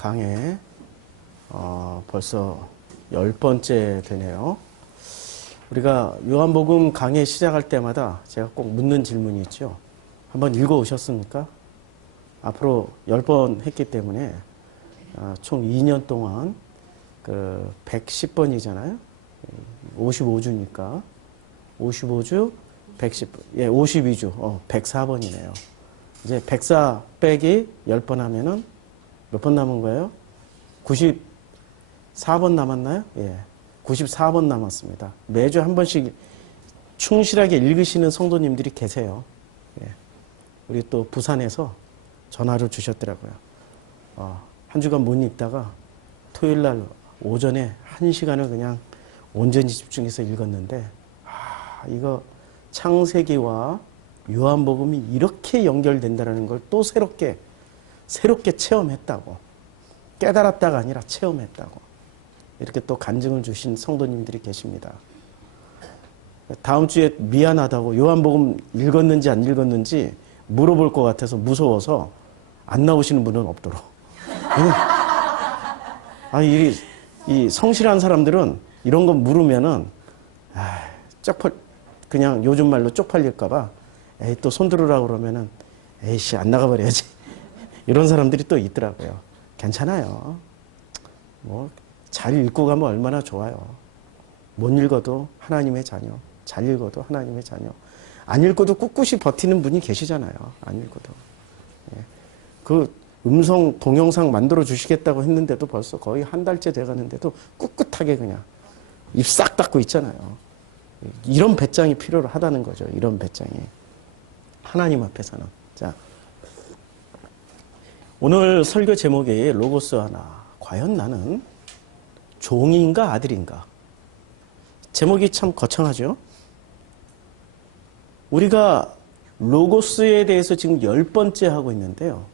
강해 벌써 10번째 되네요. 우리가 요한복음 강해 시작할 때마다 제가 꼭 묻는 질문이 있죠. 한번 읽어 오셨습니까? 앞으로 10번 했기 때문에 총 2년 동안 110번이잖아요. 55주니까 55주 110번, 예, 52주, 104번이네요. 이제 104 빼기 10번 하면은 몇 번 남은 거예요? 94번 남았나요? 예. 94번 남았습니다. 매주 한 번씩 충실하게 읽으시는 성도님들이 계세요. 예. 우리 또 부산에서 전화를 주셨더라고요. 한 주간 못 읽다가 토요일 날 오전에 1시간을 그냥 온전히 집중해서 읽었는데, 이거 창세기와 요한복음이 이렇게 연결된다는 걸 또 새롭게 체험했다고. 깨달았다가 아니라 체험했다고. 이렇게 또 간증을 주신 성도님들이 계십니다. 다음 주에 미안하다고 요한복음 읽었는지 안 읽었는지 물어볼 것 같아서 무서워서 안 나오시는 분은 없도록. 이 성실한 사람들은 이런 거 물으면은 그냥 요즘 말로 쪽팔릴까봐 또 손들으라고 그러면은 에이씨 안 나가버려야지. 이런 사람들이 또 있더라고요. 괜찮아요. 잘 읽고 가면 얼마나 좋아요. 못 읽어도 하나님의 자녀, 잘 읽어도 하나님의 자녀. 안 읽어도 꿋꿋이 버티는 분이 계시잖아요. 안 읽어도. 예. 그 음성 동영상 만들어 주시겠다고 했는데도 벌써 거의 한 달째 돼가는데도 꿋꿋하게 그냥 입 싹 닫고 있잖아요. 이런 배짱이 필요하다는 거죠. 이런 배짱이. 하나님 앞에서는. 자, 오늘 설교 제목이 로고스 하나. 과연 나는 종인가 아들인가? 제목이 참 거창하죠? 우리가 로고스에 대해서 지금 10번째 하고 있는데요.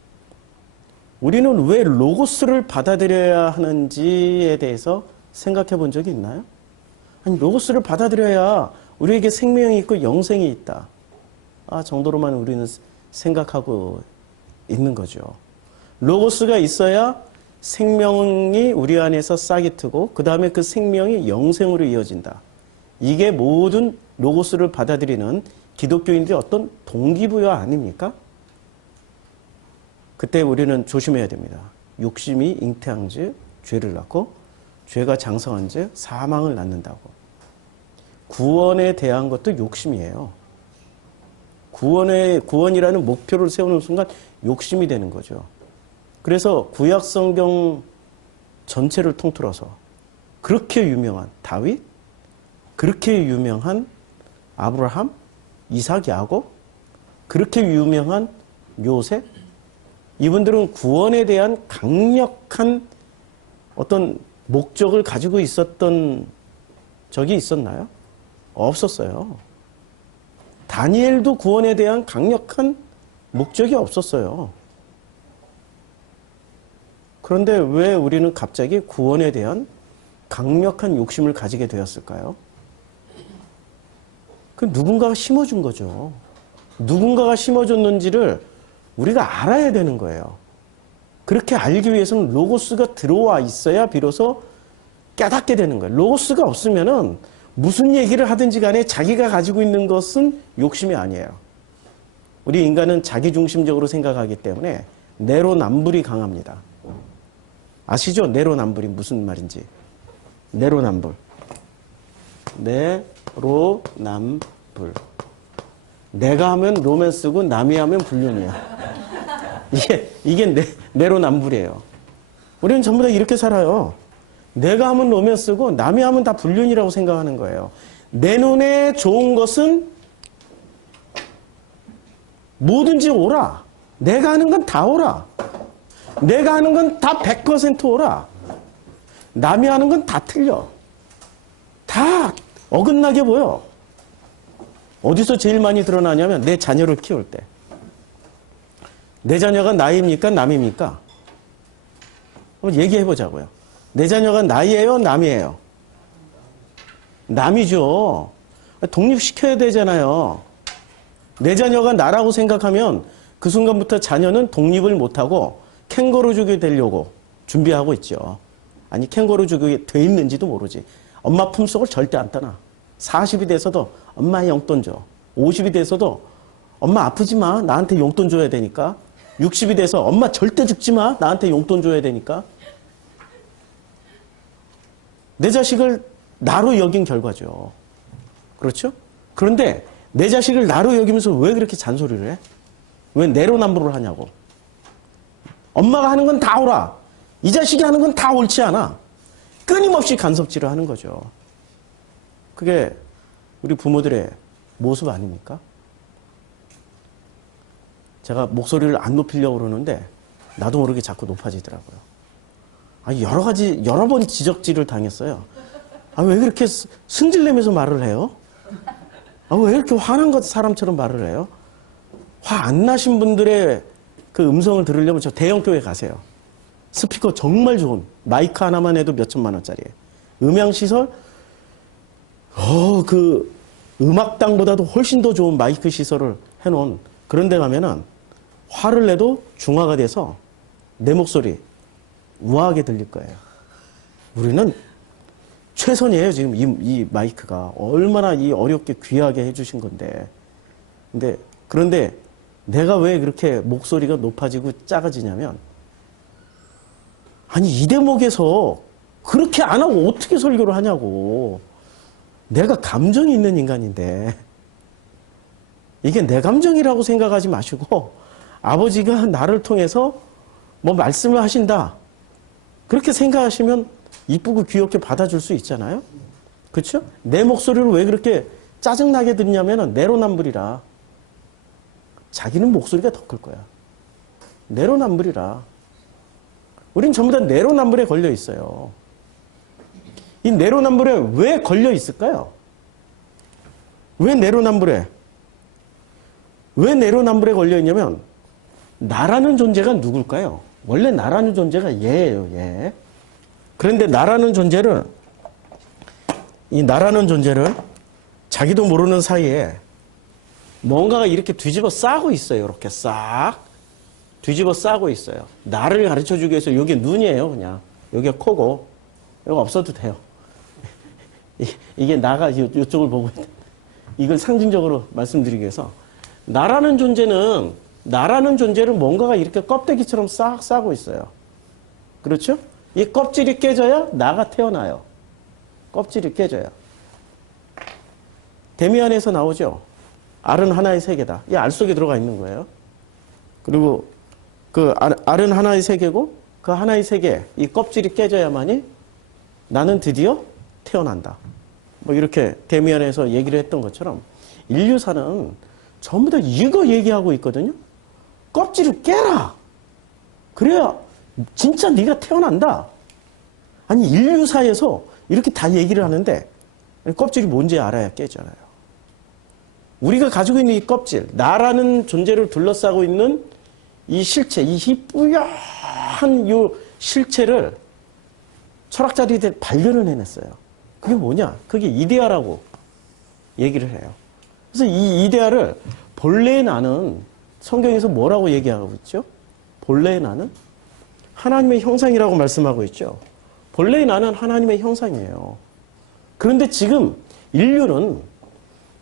우리는 왜 로고스를 받아들여야 하는지에 대해서 생각해 본 적이 있나요? 아니, 로고스를 받아들여야 우리에게 생명이 있고 영생이 있다. 정도로만 우리는 생각하고 있는 거죠. 로고스가 있어야 생명이 우리 안에서 싹이 트고 그 다음에 그 생명이 영생으로 이어진다. 이게 모든 로고스를 받아들이는 기독교인들의 어떤 동기부여 아닙니까? 그때 우리는 조심해야 됩니다. 욕심이 잉태한즉 죄를 낳고 죄가 장성한즉 사망을 낳는다고. 구원에 대한 것도 욕심이에요. 구원이라는 목표를 세우는 순간 욕심이 되는 거죠. 그래서 구약 성경 전체를 통틀어서 그렇게 유명한 다윗, 그렇게 유명한 아브라함, 이삭, 야곱, 그렇게 유명한 요셉, 이분들은 구원에 대한 강력한 어떤 목적을 가지고 있었던 적이 있었나요? 없었어요. 다니엘도 구원에 대한 강력한 목적이 없었어요. 그런데 왜 우리는 갑자기 구원에 대한 강력한 욕심을 가지게 되었을까요? 그 누군가가 심어준 거죠. 누군가가 심어줬는지를 우리가 알아야 되는 거예요. 그렇게 알기 위해서는 로고스가 들어와 있어야 비로소 깨닫게 되는 거예요. 로고스가 없으면은 무슨 얘기를 하든지 간에 자기가 가지고 있는 것은 욕심이 아니에요. 우리 인간은 자기중심적으로 생각하기 때문에 내로남불이 강합니다. 아시죠? 내로남불이 무슨 말인지. 내로남불. 내로남불. 내가 하면 로맨스고 남이 하면 불륜이야. 이게 내로남불이에요. 우리는 전부 다 이렇게 살아요. 내가 하면 로맨스고 남이 하면 다 불륜이라고 생각하는 거예요. 내 눈에 좋은 것은 뭐든지 오라. 내가 하는 건 다 오라. 내가 하는 건 다 100% 오라. 남이 하는 건 다 틀려. 다 어긋나게 보여. 어디서 제일 많이 드러나냐면 내 자녀를 키울 때. 내 자녀가 나입니까? 남입니까? 한번 얘기해 보자고요. 내 자녀가 나이예요? 남이에요? 남이죠. 독립시켜야 되잖아요. 내 자녀가 나라고 생각하면 그 순간부터 자녀는 독립을 못하고 캥거루족이 되려고 준비하고 있죠. 아니 캥거루주 그게 돼 있는지도 모르지. 엄마 품속을 절대 안 떠나. 40이 돼서도 엄마의 용돈 줘. 50이 돼서도 엄마 아프지 마. 나한테 용돈 줘야 되니까. 60이 돼서 엄마 절대 죽지 마. 나한테 용돈 줘야 되니까. 내 자식을 나로 여긴 결과죠. 그렇죠? 그런데 내 자식을 나로 여기면서 왜 그렇게 잔소리를 해? 왜 내로남불을 하냐고. 엄마가 하는 건 다 옳아. 이 자식이 하는 건 다 옳지 않아. 끊임없이 간섭질을 하는 거죠. 그게 우리 부모들의 모습 아닙니까? 제가 목소리를 안 높이려고 그러는데 나도 모르게 자꾸 높아지더라고요. 여러 번 지적질을 당했어요. 왜 그렇게 승질내면서 말을 해요? 왜 이렇게 화난 사람처럼 말을 해요? 화 안 나신 분들의 그 음성을 들으려면 저 대형교회 가세요. 스피커 정말 좋은 마이크 하나만 해도 몇 천만 원짜리예요. 음향시설 그 음악당보다도 훨씬 더 좋은 마이크 시설을 해놓은 그런 데 가면은 화를 내도 중화가 돼서 내 목소리 우아하게 들릴 거예요. 우리는 최선이에요. 지금 이 마이크가 얼마나 이 어렵게 귀하게 해주신 건데. 그런데 내가 왜 그렇게 목소리가 높아지고 작아지냐면 아니 이 대목에서 그렇게 안 하고 어떻게 설교를 하냐고. 내가 감정이 있는 인간인데 이게 내 감정이라고 생각하지 마시고 아버지가 나를 통해서 뭐 말씀을 하신다. 그렇게 생각하시면 이쁘고 귀엽게 받아줄 수 있잖아요. 그렇죠? 내 목소리를 왜 그렇게 짜증나게 듣냐면 내로남불이라. 자기는 목소리가 더 클 거야. 내로남불이라. 우린 전부 다 내로남불에 걸려 있어요. 이 내로남불에 왜 걸려 있을까요? 왜 내로남불에 걸려 있냐면 나라는 존재가 누굴까요? 원래 나라는 존재가 얘예요, 얘. 그런데 나라는 존재를 자기도 모르는 사이에 뭔가가 이렇게 뒤집어 싸고 있어요. 이렇게 싹 뒤집어 싸고 있어요. 나를 가르쳐 주기 위해서 여기 눈이에요, 그냥. 여기가 코고 이거 없어도 돼요. 이게 나가 이쪽을 보고 있다. 이걸 상징적으로 말씀드리기 위해서 나라는 존재를 뭔가가 이렇게 껍데기처럼 싹 싸고 있어요. 그렇죠? 이 껍질이 깨져야 나가 태어나요. 껍질이 깨져야. 데미안에서 나오죠. 알은 하나의 세계다. 이 알 속에 들어가 있는 거예요. 그리고 그 알은 하나의 세계고 그 하나의 세계, 이 껍질이 깨져야만이 나는 드디어 태어난다. 뭐 이렇게 데미안에서 얘기를 했던 것처럼 인류사는 전부 다 이거 얘기하고 있거든요. 껍질을 깨라. 그래야 진짜 네가 태어난다. 아니 인류사에서 이렇게 다 얘기를 하는데 껍질이 뭔지 알아야 깨잖아요. 우리가 가지고 있는 이 껍질, 나라는 존재를 둘러싸고 있는 이 실체, 이 희뿌연한 이 실체를 철학자들이 발견을 해냈어요. 그게 뭐냐? 그게 이데아라고 얘기를 해요. 그래서 이 이데아를 본래의 나는 성경에서 뭐라고 얘기하고 있죠? 본래의 나는 하나님의 형상이라고 말씀하고 있죠. 본래의 나는 하나님의 형상이에요. 그런데 지금 인류는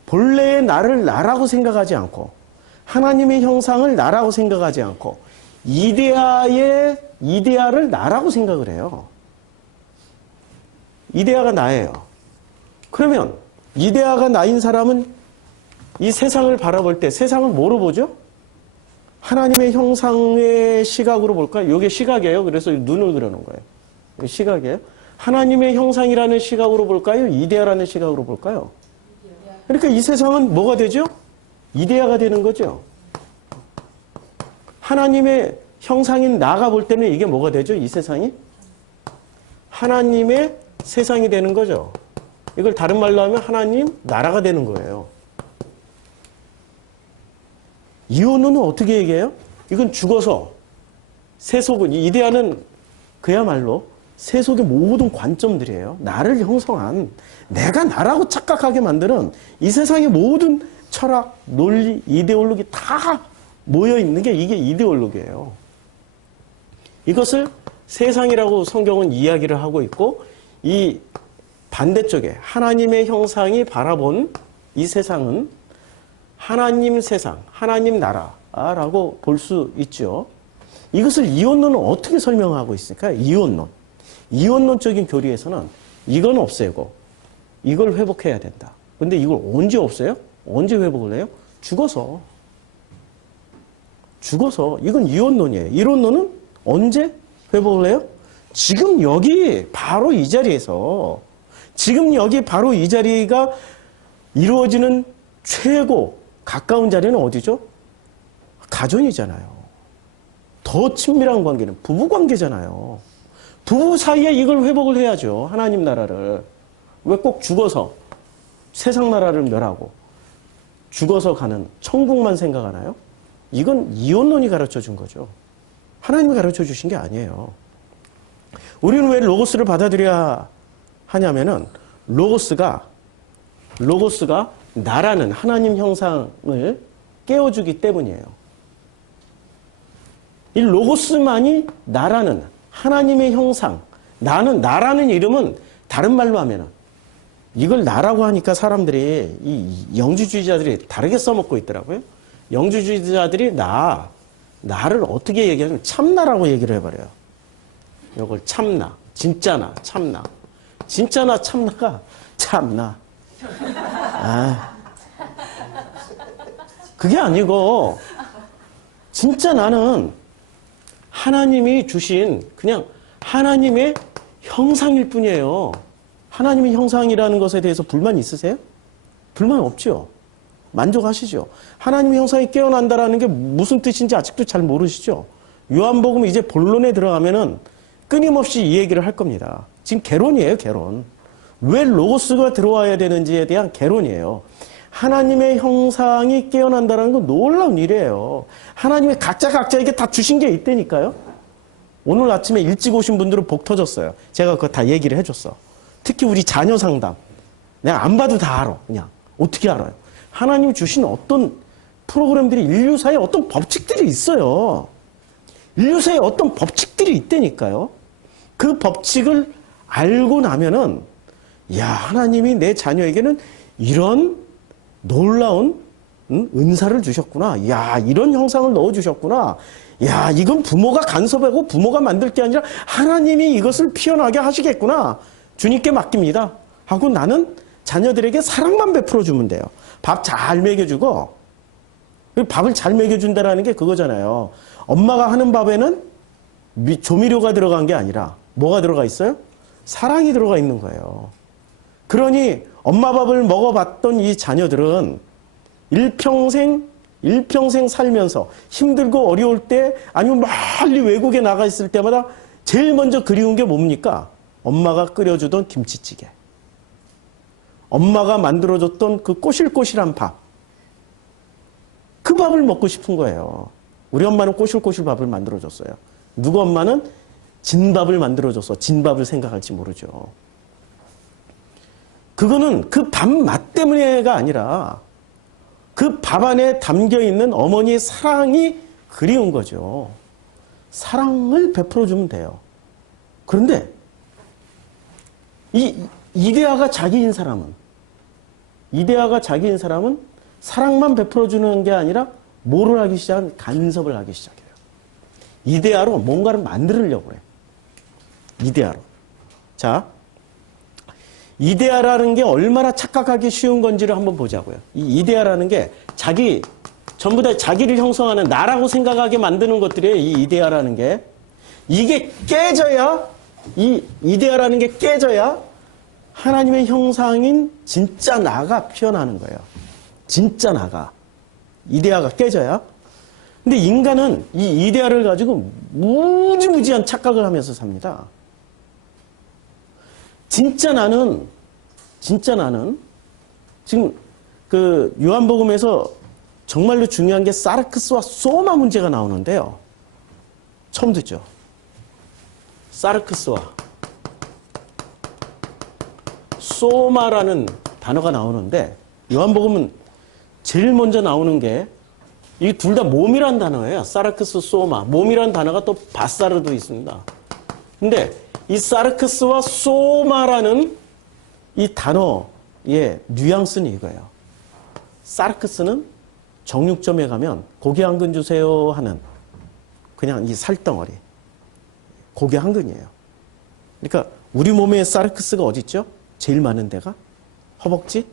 본래의 나를 나라고 생각하지 않고 하나님의 형상을 나라고 생각하지 않고 이데아를 나라고 생각을 해요. 이데아가 나예요. 그러면 이데아가 나인 사람은 이 세상을 바라볼 때 세상을 뭐로 보죠? 하나님의 형상의 시각으로 볼까요? 이게 시각이에요. 그래서 눈을 그려놓은 거예요. 이게 시각이에요. 하나님의 형상이라는 시각으로 볼까요? 이데아라는 시각으로 볼까요? 그러니까 이 세상은 뭐가 되죠? 이데아가 되는 거죠. 하나님의 형상인 나가 볼 때는 이게 뭐가 되죠? 이 세상이? 하나님의 세상이 되는 거죠. 이걸 다른 말로 하면 하나님 나라가 되는 거예요. 이혼은 어떻게 얘기해요? 이건 죽어서 세속은, 이데아는 그야말로 세속의 모든 관점들이에요. 나를 형성한, 내가 나라고 착각하게 만드는 이 세상의 모든 철학, 논리, 이데올로기 다 모여있는 게 이게 이데올로기예요. 이것을 세상이라고 성경은 이야기를 하고 있고 이 반대쪽에 하나님의 형상이 바라본 이 세상은 하나님 세상, 하나님 나라라고 볼 수 있죠. 이것을 이원론은 어떻게 설명하고 있습니까? 이원론. 이원론적인 교리에서는 이건 없애고 이걸 회복해야 된다. 근데 이걸 언제 없애요? 언제 회복을 해요? 죽어서. 이건 이원론이에요. 이론론은 언제 회복을 해요? 지금 여기 바로 이 자리에서 지금 여기 바로 이 자리가 이루어지는 최고 가까운 자리는 어디죠? 가정이잖아요. 더 친밀한 관계는 부부 관계잖아요. 부부 사이에 이걸 회복을 해야죠. 하나님 나라를. 왜 꼭 죽어서 세상 나라를 멸하고 죽어서 가는 천국만 생각하나요? 이건 이원론이 가르쳐 준 거죠. 하나님이 가르쳐 주신 게 아니에요. 우리는 왜 로고스를 받아들여야 하냐면은 로고스가 나라는 하나님 형상을 깨워주기 때문이에요. 이 로고스만이 나라는 하나님의 형상, 나라는 이름은 다른 말로 하면은 이걸 나라고 하니까 사람들이 이 영주주의자들이 다르게 써먹고 있더라고요. 영주주의자들이 나를 어떻게 얘기하냐면 참나라고 얘기를 해버려요. 이걸 참나, 진짜나, 참나. 진짜나 참나가 참나. 그게 아니고 진짜 나는 하나님이 주신 그냥 하나님의 형상일 뿐이에요. 하나님의 형상이라는 것에 대해서 불만 있으세요? 불만 없죠. 만족하시죠. 하나님의 형상이 깨어난다라는 게 무슨 뜻인지 아직도 잘 모르시죠. 요한복음 이제 본론에 들어가면은 끊임없이 이 얘기를 할 겁니다. 지금 개론이에요, 개론. 왜 로고스가 들어와야 되는지에 대한 개론이에요. 하나님의 형상이 깨어난다는 건 놀라운 일이에요. 하나님이 각자에게 다 주신 게 있다니까요. 오늘 아침에 일찍 오신 분들은 복 터졌어요. 제가 그거 다 얘기를 해줬어. 특히 우리 자녀 상담. 내가 안 봐도 다 알아. 그냥. 어떻게 알아요? 하나님이 주신 어떤 프로그램들이 인류사에 어떤 법칙들이 있어요. 인류사에 어떤 법칙들이 있다니까요. 그 법칙을 알고 나면은 야, 하나님이 내 자녀에게는 이런 놀라운 은사를 주셨구나. 야, 이런 형상을 넣어주셨구나. 야, 이건 부모가 간섭하고 부모가 만들 게 아니라 하나님이 이것을 피어나게 하시겠구나. 주님께 맡깁니다. 하고 나는 자녀들에게 사랑만 베풀어주면 돼요. 밥 잘 먹여주고, 밥을 잘 먹여준다는 게 그거잖아요. 엄마가 하는 밥에는 조미료가 들어간 게 아니라 뭐가 들어가 있어요? 사랑이 들어가 있는 거예요. 그러니 엄마 밥을 먹어봤던 이 자녀들은 일평생 살면서 힘들고 어려울 때 아니면 멀리 외국에 나가 있을 때마다 제일 먼저 그리운 게 뭡니까? 엄마가 끓여주던 김치찌개. 엄마가 만들어줬던 그 꼬실꼬실한 밥. 그 밥을 먹고 싶은 거예요. 우리 엄마는 꼬실꼬실 밥을 만들어줬어요. 누구 엄마는 진밥을 만들어줘서 진밥을 생각할지 모르죠. 그거는 그 밥 맛 때문에가 아니라 그 밥 안에 담겨있는 어머니의 사랑이 그리운 거죠. 사랑을 베풀어주면 돼요. 그런데 이 이데아가 자기인 사람은 사랑만 베풀어주는 게 아니라 뭐를 하기 시작하면 간섭을 하기 시작해요. 이데아로 뭔가를 만들려고 그래요. 이데아로. 자, 이데아라는 게 얼마나 착각하기 쉬운 건지를 한번 보자고요. 이 이데아라는 게 전부 다 자기를 형성하는 나라고 생각하게 만드는 것들이에요. 이 이데아라는 게. 이게 깨져야, 이 이데아라는 게 깨져야 하나님의 형상인 진짜 나가 피어나는 거예요. 진짜 나가. 이데아가 깨져야. 근데 인간은 이 이데아를 가지고 무지무지한 착각을 하면서 삽니다. 진짜 나는 지금 그 요한복음에서 정말로 중요한 게 사르크스와 소마 문제가 나오는데요. 처음 듣죠? 사르크스와 소마라는 단어가 나오는데 요한복음은 제일 먼저 나오는 게 이 둘 다 몸이란 단어예요. 사르크스, 소마. 몸이란 단어가 또 바사르도 있습니다. 근데 이 사르크스와 소마라는 이 단어의 뉘앙스는 이거예요. 사르크스는 정육점에 가면 고기 한 근 주세요 하는 그냥 이 살덩어리. 고기 한 근이에요. 그러니까 우리 몸에 사르크스가 어디 있죠? 제일 많은 데가? 허벅지?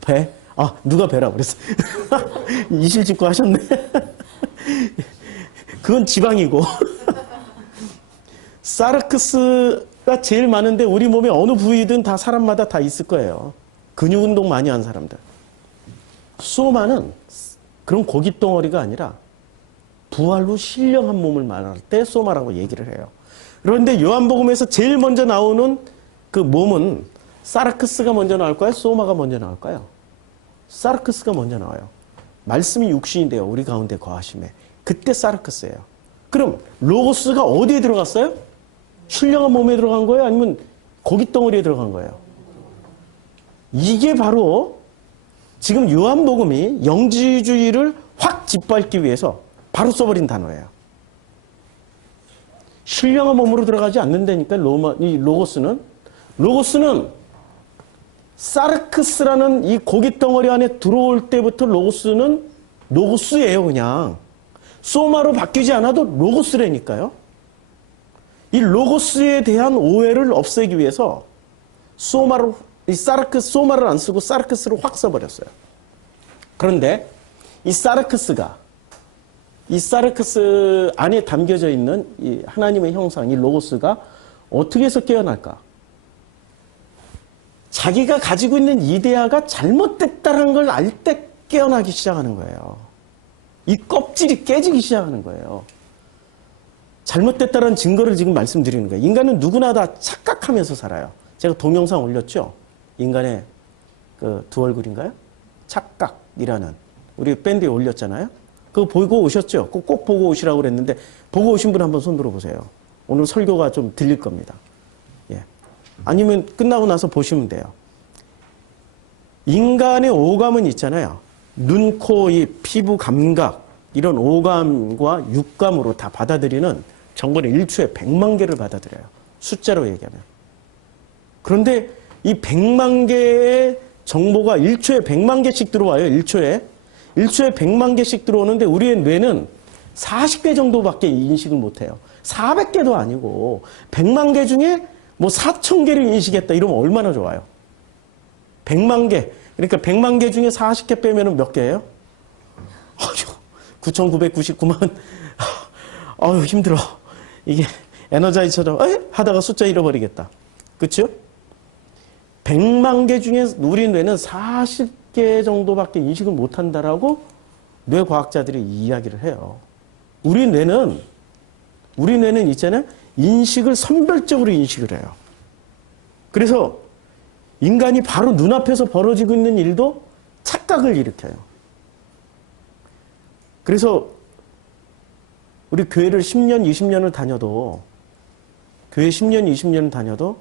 배? 아, 누가 배라고 그랬어. 이실직고 하셨네. 그건 지방이고. 사르크스가 제일 많은데 우리 몸에 어느 부위든 다 사람마다 다 있을 거예요. 근육 운동 많이 한 사람들. 소마는 그런 고깃덩어리가 아니라 부활로 신령한 몸을 말할 때 소마라고 얘기를 해요. 그런데 요한복음에서 제일 먼저 나오는 그 몸은 사르크스가 먼저 나올까요? 소마가 먼저 나올까요? 사르크스가 먼저 나와요. 말씀이 육신이 되어 우리 가운데 거하심에. 그때 사르크스예요. 그럼 로고스가 어디에 들어갔어요? 신령한 몸에 들어간 거예요? 아니면 고깃덩어리에 들어간 거예요? 이게 바로 지금 요한복음이 영지주의를 확 짓밟기 위해서 바로 써버린 단어예요. 신령한 몸으로 들어가지 않는다니까 이 로고스는 사르크스라는 이 고깃덩어리 안에 들어올 때부터 로고스예요. 그냥 소마로 바뀌지 않아도 로고스라니까요. 이 로고스에 대한 오해를 없애기 위해서 소마를 안 쓰고 사르크스를 확 써버렸어요. 그런데 이 사르크스 안에 담겨져 있는 이 하나님의 형상, 이 로고스가 어떻게 해서 깨어날까? 자기가 가지고 있는 이데아가 잘못됐다는 걸 알 때 깨어나기 시작하는 거예요. 이 껍질이 깨지기 시작하는 거예요. 잘못됐다는 증거를 지금 말씀드리는 거예요. 인간은 누구나 다 착각하면서 살아요. 제가 동영상 올렸죠? 인간의 그 두 얼굴인가요? 착각이라는 우리 밴드에 올렸잖아요. 그거 보고 오셨죠? 꼭 보고 오시라고 그랬는데 보고 오신 분 한번 손 들어보세요. 오늘 설교가 좀 들릴 겁니다. 예. 아니면 끝나고 나서 보시면 돼요. 인간의 오감은 있잖아요. 눈, 코, 입, 피부 감각 이런 오감과 육감으로 다 받아들이는 정보는 1초에 100만 개를 받아들여요. 숫자로 얘기하면. 그런데 이 100만 개의 정보가 1초에 100만 개씩 들어와요. 1초에 100만 개씩 들어오는데 우리의 뇌는 40개 정도밖에 인식을 못해요. 400개도 아니고 100만 개 중에 뭐 4,000개를 인식했다 이러면 얼마나 좋아요. 100만 개. 그러니까 100만 개 중에 40개 빼면 몇 개예요? 9,999만. 아유, 힘들어. 이게 에너자이처럼 하다가 숫자 잃어버리겠다. 그렇죠? 100만 개 중에 우리 뇌는 40개 정도밖에 인식을 못한다라고 뇌과학자들이 이야기를 해요. 우리 뇌는 있잖아요. 인식을 선별적으로 인식을 해요. 그래서 인간이 바로 눈앞에서 벌어지고 있는 일도 착각을 일으켜요. 그래서 우리 교회를 10년, 20년을 다녀도 교회 10년, 20년을 다녀도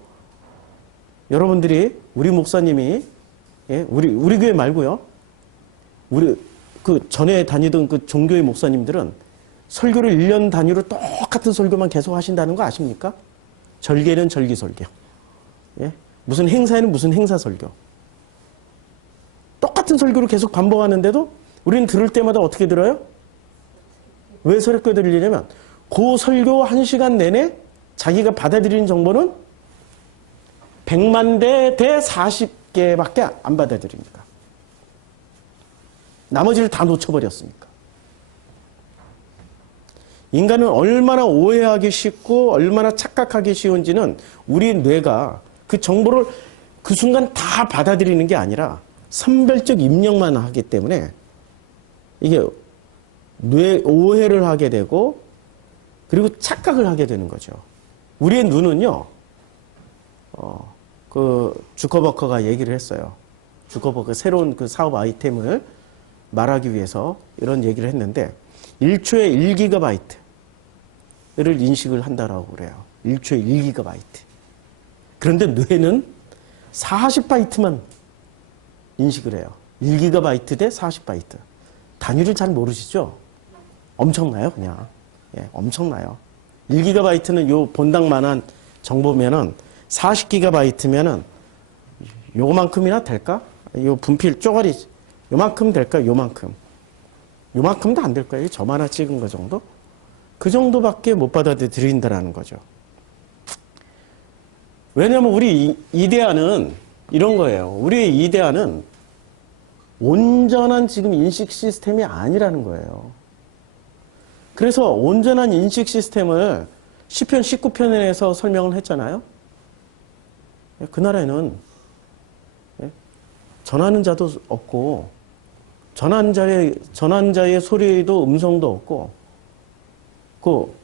여러분들이 우리 목사님이 우리 교회 말고요. 우리 그 전에 다니던 그 종교의 목사님들은 설교를 1년 단위로 똑같은 설교만 계속 하신다는 거 아십니까? 절개는 절기 설교. 예? 무슨 행사에는 무슨 행사 설교. 똑같은 설교를 계속 반복하는데도 우리는 들을 때마다 어떻게 들어요? 왜 설교 들리냐면 그 설교 1시간 내내 자기가 받아들이는 정보는 100만 대 40개밖에 안 받아들입니다. 나머지를 다 놓쳐버렸으니까. 인간은 얼마나 오해하기 쉽고 얼마나 착각하기 쉬운지는 우리 뇌가 그 정보를 그 순간 다 받아들이는 게 아니라 선별적 입력만 하기 때문에 이게 뇌 오해를 하게 되고 그리고 착각을 하게 되는 거죠. 우리의 눈은요, 그 주커버커가 얘기를 했어요. 주커버커 새로운 그 사업 아이템을 말하기 위해서 이런 얘기를 했는데 1초에 1GB를 인식을 한다라고 그래요. 1초에 1GB. 그런데 뇌는 40바이트만 인식을 해요. 1GB 대 40바이트. 단위를 잘 모르시죠? 엄청나요, 그냥. 예, 엄청나요. 1GB는 요 본당만한 정보면은 40GB면은 요만큼이나 될까? 요 분필 쪼가리 요만큼 될까? 요만큼. 요만큼도 안 될 거예요. 점 하나 찍은 거 정도? 그 정도밖에 못 받아들인다라는 거죠. 왜냐하면 우리 이데아는 이런 거예요. 우리의 이데아는 온전한 지금 인식 시스템이 아니라는 거예요. 그래서 온전한 인식 시스템을 시편 19편에서 설명을 했잖아요. 그 나라에는 전하는 자도 없고 전환자의 소리도 음성도 없고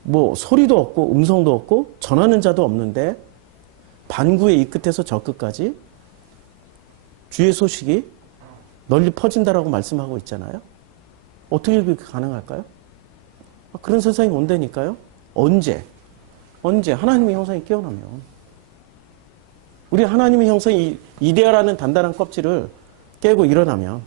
뭐 소리도 없고 음성도 없고 전하는 자도 없는데 반구의 이 끝에서 저 끝까지 주의 소식이 널리 퍼진다라고 말씀하고 있잖아요. 어떻게 그렇게 가능할까요? 그런 세상이 온다니까요. 언제? 하나님의 형상이 깨어나면. 우리 하나님의 형상이 이데아라는 단단한 껍질을 깨고 일어나면.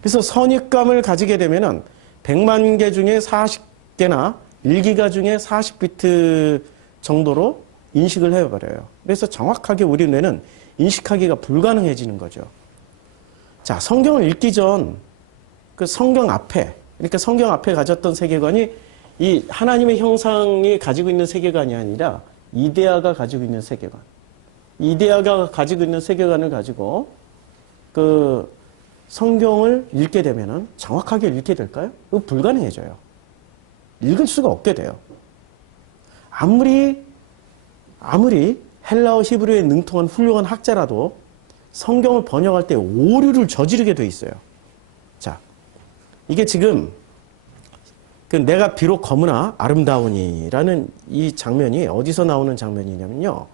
그래서 선입감을 가지게 되면은 100만 개 중에 40개나 1기가 중에 40비트 정도로 인식을 해버려요. 그래서 정확하게 우리 뇌는 인식하기가 불가능해지는 거죠. 자, 성경을 읽기 전 그 성경 앞에, 그러니까 성경 앞에 가졌던 세계관이 이 하나님의 형상이 가지고 있는 세계관이 아니라 이데아가 가지고 있는 세계관. 이데아가 가지고 있는 세계관을 가지고 그 성경을 읽게 되면은 정확하게 읽게 될까요? 그거 불가능해져요. 읽을 수가 없게 돼요. 아무리 헬라어 히브리어에 능통한 훌륭한 학자라도 성경을 번역할 때 오류를 저지르게 돼 있어요. 자, 이게 지금 그 내가 비록 검으나 아름다우니라는 이 장면이 어디서 나오는 장면이냐면요.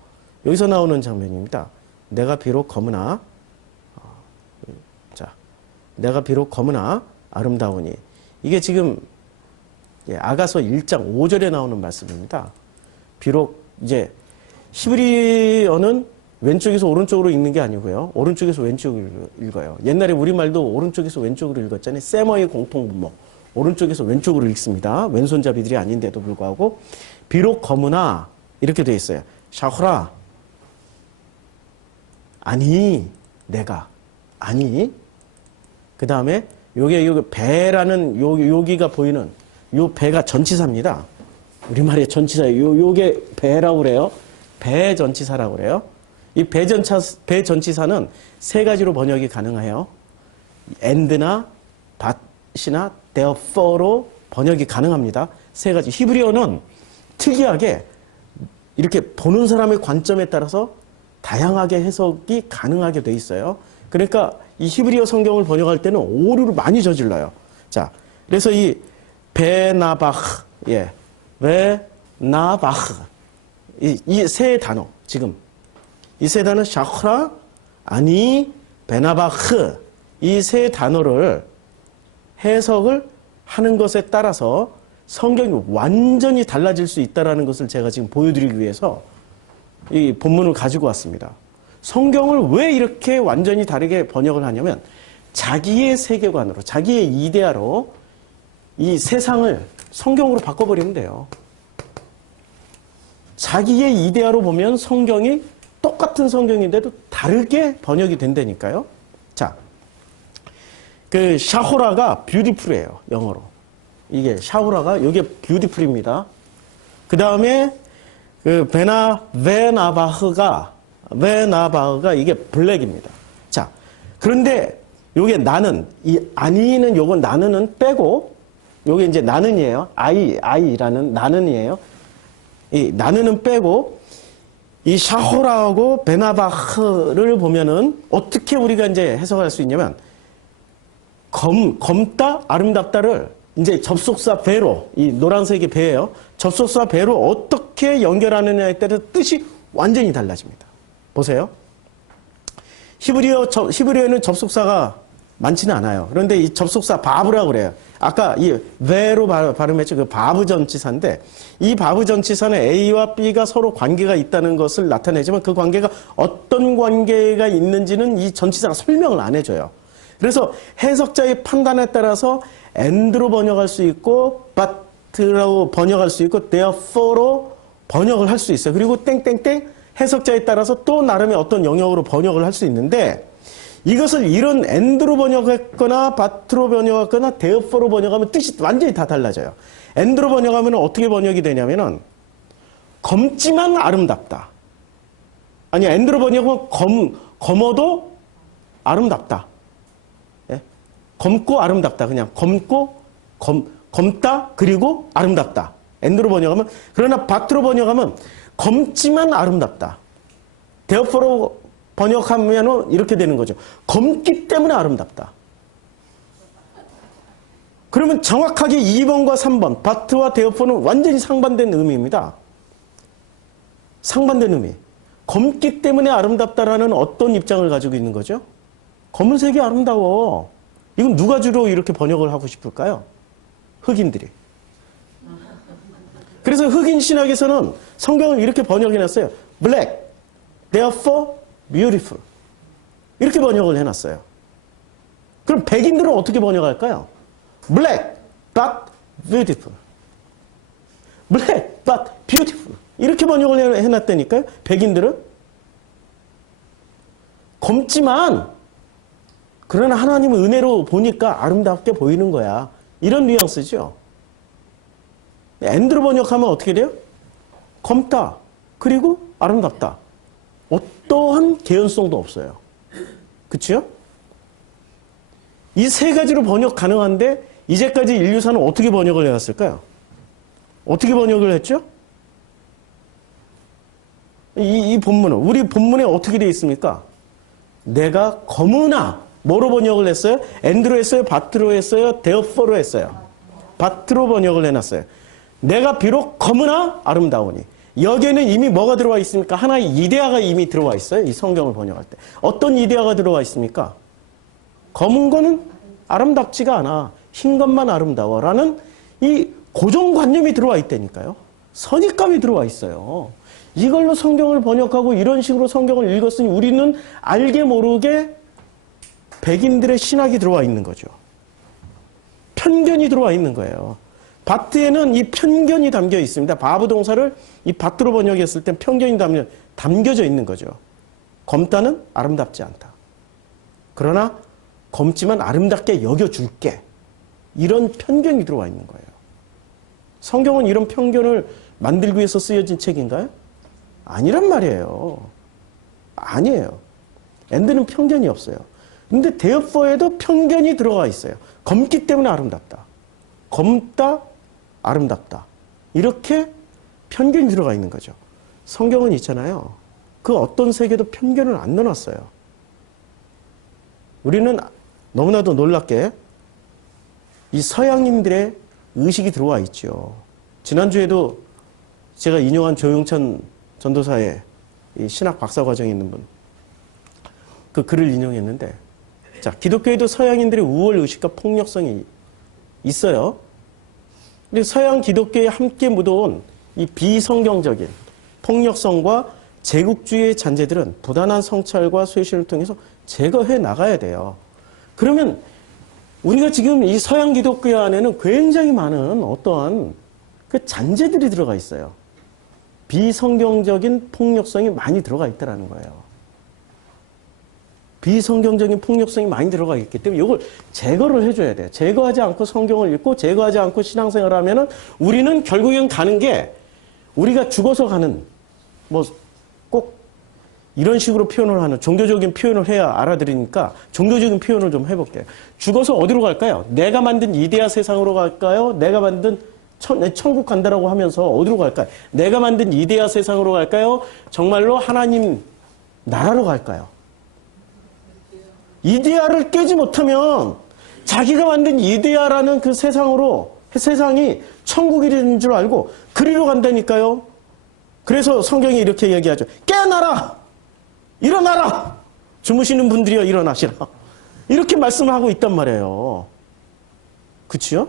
여기서 나오는 장면입니다. 내가 비록 검으나 내가 비록 검으나 아름다우니. 이게 지금 아가서 1장 5절에 나오는 말씀입니다. 비록 이제 히브리어는 왼쪽에서 오른쪽으로 읽는 게 아니고요. 오른쪽에서 왼쪽으로 읽어요. 옛날에 우리말도 오른쪽에서 왼쪽으로 읽었잖아요. 세머의 공통분모. 오른쪽에서 왼쪽으로 읽습니다. 왼손잡이들이 아닌데도 불구하고 비록 검으나 이렇게 돼 있어요. 샤후라 아니 내가 아니 그 다음에 요게 배라는 여기가 보이는 요 배가 전치사입니다. 우리말의 전치사 요게 배라고 그래요. 배 전치사라고 그래요. 이 배 전치사는 세 가지로 번역이 가능해요. and나 but이나 therefore로 번역이 가능합니다. 세 가지. 히브리어는 특이하게 이렇게 보는 사람의 관점에 따라서 다양하게 해석이 가능하게 돼 있어요. 그러니까 이 히브리어 성경을 번역할 때는 오류를 많이 저질러요. 자, 그래서 이 베나바흐, 베나바흐, 이 세 단어 지금 이 세 단어 샤크라, 아니, 베나바흐 이 세 단어를 해석을 하는 것에 따라서 성경이 완전히 달라질 수 있다는 것을 제가 지금 보여드리기 위해서 이 본문을 가지고 왔습니다. 성경을 왜 이렇게 완전히 다르게 번역을 하냐면 자기의 세계관으로, 자기의 이데아로 이 세상을 성경으로 바꿔버리면 돼요. 자기의 이데아로 보면 성경이 똑같은 성경인데도 다르게 번역이 된다니까요. 자, 그 샤호라가 뷰티풀이에요. 영어로. 이게 샤호라가 이게 뷰티풀입니다. 그 다음에 그 베나바흐가 이게 블랙입니다. 자, 그런데 요게 나는, 이 아니는 요건 나는은 빼고, 요게 이제 나는이에요. 아이라는 나는이에요. 이 나는은 빼고, 이 샤호라하고 베나바흐를 보면은 어떻게 우리가 이제 해석할 수 있냐면, 검다, 아름답다를 이제 접속사 배로, 이 노란색이 배예요. 접속사 배로 어떻게 연결하느냐에 따라 뜻이 완전히 달라집니다. 보세요. 히브리어에는 접속사가 많지는 않아요. 그런데 이 접속사 바브라고 그래요. 아까 이 ve로 발음했죠. 그 바브 전치사인데 이 바브 전치사는 A와 B가 서로 관계가 있다는 것을 나타내지만 그 관계가 어떤 관계가 있는지는 이 전치사가 설명을 안 해줘요. 그래서 해석자의 판단에 따라서 and로 번역할 수 있고 but that라고 번역할 수 있고 therefore로 번역을 할 수 있어요. 그리고 땡땡땡 해석자에 따라서 또 나름의 어떤 영역으로 번역을 할 수 있는데 이것을 이런 and로 번역했거나 but로 번역했거나 therefore로 번역하면 뜻이 완전히 다 달라져요. and로 번역하면 어떻게 번역이 되냐면은 검지만 아름답다. 아니 and로 번역하면 검어도 아름답다. 예? 검고 아름답다. 그냥 검다 그리고 아름답다. and로 번역하면 그러나 but로 번역하면 검지만 아름답다. therefore로 번역하면 이렇게 되는 거죠. 검기 때문에 아름답다. 그러면 정확하게 2번과 3번 but와 therefore는 완전히 상반된 의미입니다. 상반된 의미. 검기 때문에 아름답다라는 어떤 입장을 가지고 있는 거죠? 검은색이 아름다워. 이건 누가 주로 이렇게 번역을 하고 싶을까요? 흑인들이. 그래서 흑인 신학에서는 성경을 이렇게 번역해놨어요. Black, therefore beautiful. 이렇게 번역을 해놨어요. 그럼 백인들은 어떻게 번역할까요? Black, but beautiful. Black, but beautiful. 이렇게 번역을 해놨다니까요. 백인들은. 검지만 그러나 하나님은 은혜로 보니까 아름답게 보이는 거야. 이런 뉘앙스죠. and로 번역하면 어떻게 돼요? 검다. 그리고 아름답다. 어떠한 개연성도 없어요. 그치요? 이 세 가지로 번역 가능한데 이제까지 인류사는 어떻게 번역을 해왔을까요? 어떻게 번역을 했죠? 이 본문은 우리 본문에 어떻게 되어 있습니까? 내가 검으나 뭐로 번역을 했어요? and로 했어요? but로 했어요? therefore로 했어요. but로 번역을 해놨어요. 내가 비록 검으나 아름다우니. 여기에는 이미 뭐가 들어와 있습니까? 하나의 이데아가 이미 들어와 있어요. 이 성경을 번역할 때. 어떤 이데아가 들어와 있습니까? 검은 거는 아름답지가 않아. 흰 것만 아름다워. 라는 이 고정관념이 들어와 있다니까요. 선입감이 들어와 있어요. 이걸로 성경을 번역하고 이런 식으로 성경을 읽었으니 우리는 알게 모르게 백인들의 신학이 들어와 있는 거죠. 편견이 들어와 있는 거예요. 바트에는 이 편견이 담겨 있습니다. 바브 동사를 이 바트로 번역했을 땐 편견이 담겨져 있는 거죠. 검다는 아름답지 않다. 그러나 검지만 아름답게 여겨줄게. 이런 편견이 들어와 있는 거예요. 성경은 이런 편견을 만들기 위해서 쓰여진 책인가요? 아니란 말이에요. 아니에요. and는 편견이 없어요. 근데 therefore에도 편견이 들어가 있어요. 검기 때문에 아름답다. 검다, 아름답다. 이렇게 편견이 들어가 있는 거죠. 성경은 있잖아요. 그 어떤 세계도 편견을 안 넣어놨어요. 우리는 너무나도 놀랍게 이 서양인들의 의식이 들어와 있죠. 지난주에도 제가 인용한 조용천 전도사의 이 신학 박사과정에 있는 분, 그 글을 인용했는데, 자, 기독교에도 서양인들의 우월 의식과 폭력성이 있어요. 근데 서양 기독교에 함께 묻어온 이 비성경적인 폭력성과 제국주의의 잔재들은 부단한 성찰과 쇄신을 통해서 제거해 나가야 돼요. 그러면 우리가 지금 이 서양 기독교 안에는 굉장히 많은 어떠한 그 잔재들이 들어가 있어요. 비성경적인 폭력성이 많이 들어가 있다는 거예요. 비성경적인 폭력성이 많이 들어가 있기 때문에 이걸 제거를 해줘야 돼요. 제거하지 않고 성경을 읽고 제거하지 않고 신앙생활을 하면은 우리는 결국엔 가는 게 우리가 죽어서 가는 뭐 꼭 이런 식으로 표현을 하는 종교적인 표현을 해야 알아들으니까 종교적인 표현을 좀 해볼게요. 죽어서 어디로 갈까요? 내가 만든 이데아 세상으로 갈까요? 내가 만든 천국 간다라고 하면서 어디로 갈까요? 내가 만든 이데아 세상으로 갈까요? 정말로 하나님 나라로 갈까요? 이데아를 깨지 못하면 자기가 만든 이데아라는 그 세상이 천국이 되는 줄 알고 그리로 간다니까요. 그래서 성경이 이렇게 얘기하죠. 깨어나라! 일어나라! 주무시는 분들이여 일어나시라. 이렇게 말씀을 하고 있단 말이에요. 그치요?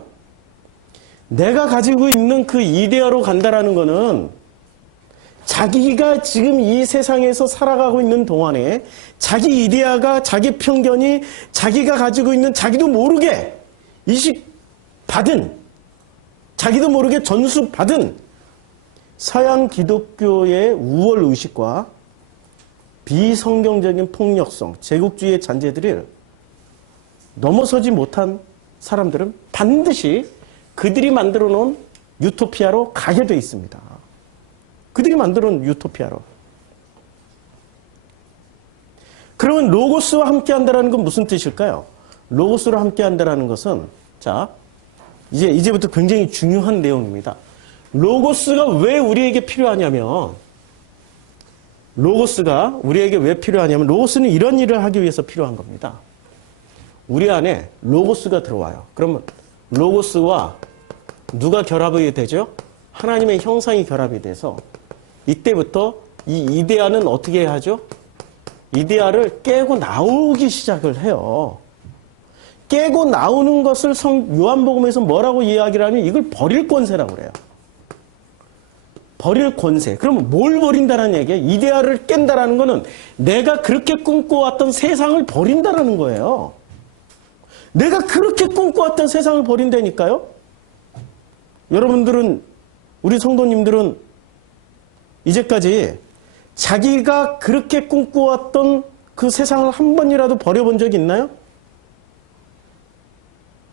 내가 가지고 있는 그 이데아로 간다라는 거는 자기가 지금 이 세상에서 살아가고 있는 동안에 자기 이데아가, 자기 편견이 자기가 가지고 있는 자기도 모르게 이식받은 자기도 모르게 전수받은 서양 기독교의 우월 의식과 비성경적인 폭력성, 제국주의의 잔재들을 넘어서지 못한 사람들은 반드시 그들이 만들어 놓은 유토피아로 가게 돼 있습니다. 그들이 만들어 놓은 유토피아로. 그러면 로고스와 함께 한다는 건 무슨 뜻일까요? 로고스와 함께 한다는 것은, 자, 이제부터 굉장히 중요한 내용입니다. 로고스가 왜 우리에게 필요하냐면, 로고스는 이런 일을 하기 위해서 필요한 겁니다. 우리 안에 로고스가 들어와요. 그러면 로고스와 누가 결합이 되죠? 하나님의 형상이 결합이 돼서 이때부터 이 이데아는 어떻게 하죠? 이데아를 깨고 나오기 시작을 해요. 깨고 나오는 것을 요한복음에서 뭐라고 이야기를 하면 이걸 버릴 권세라고 그래요. 버릴 권세. 그러면 뭘 버린다는 얘기예요? 이데아를 깬다라는 거는 내가 그렇게 꿈꿔왔던 세상을 버린다라는 거예요. 내가 그렇게 꿈꿔왔던 세상을 버린다니까요. 여러분들은, 우리 성도님들은 이제까지 자기가 그렇게 꿈꿔왔던 그 세상을 한 번이라도 버려본 적이 있나요?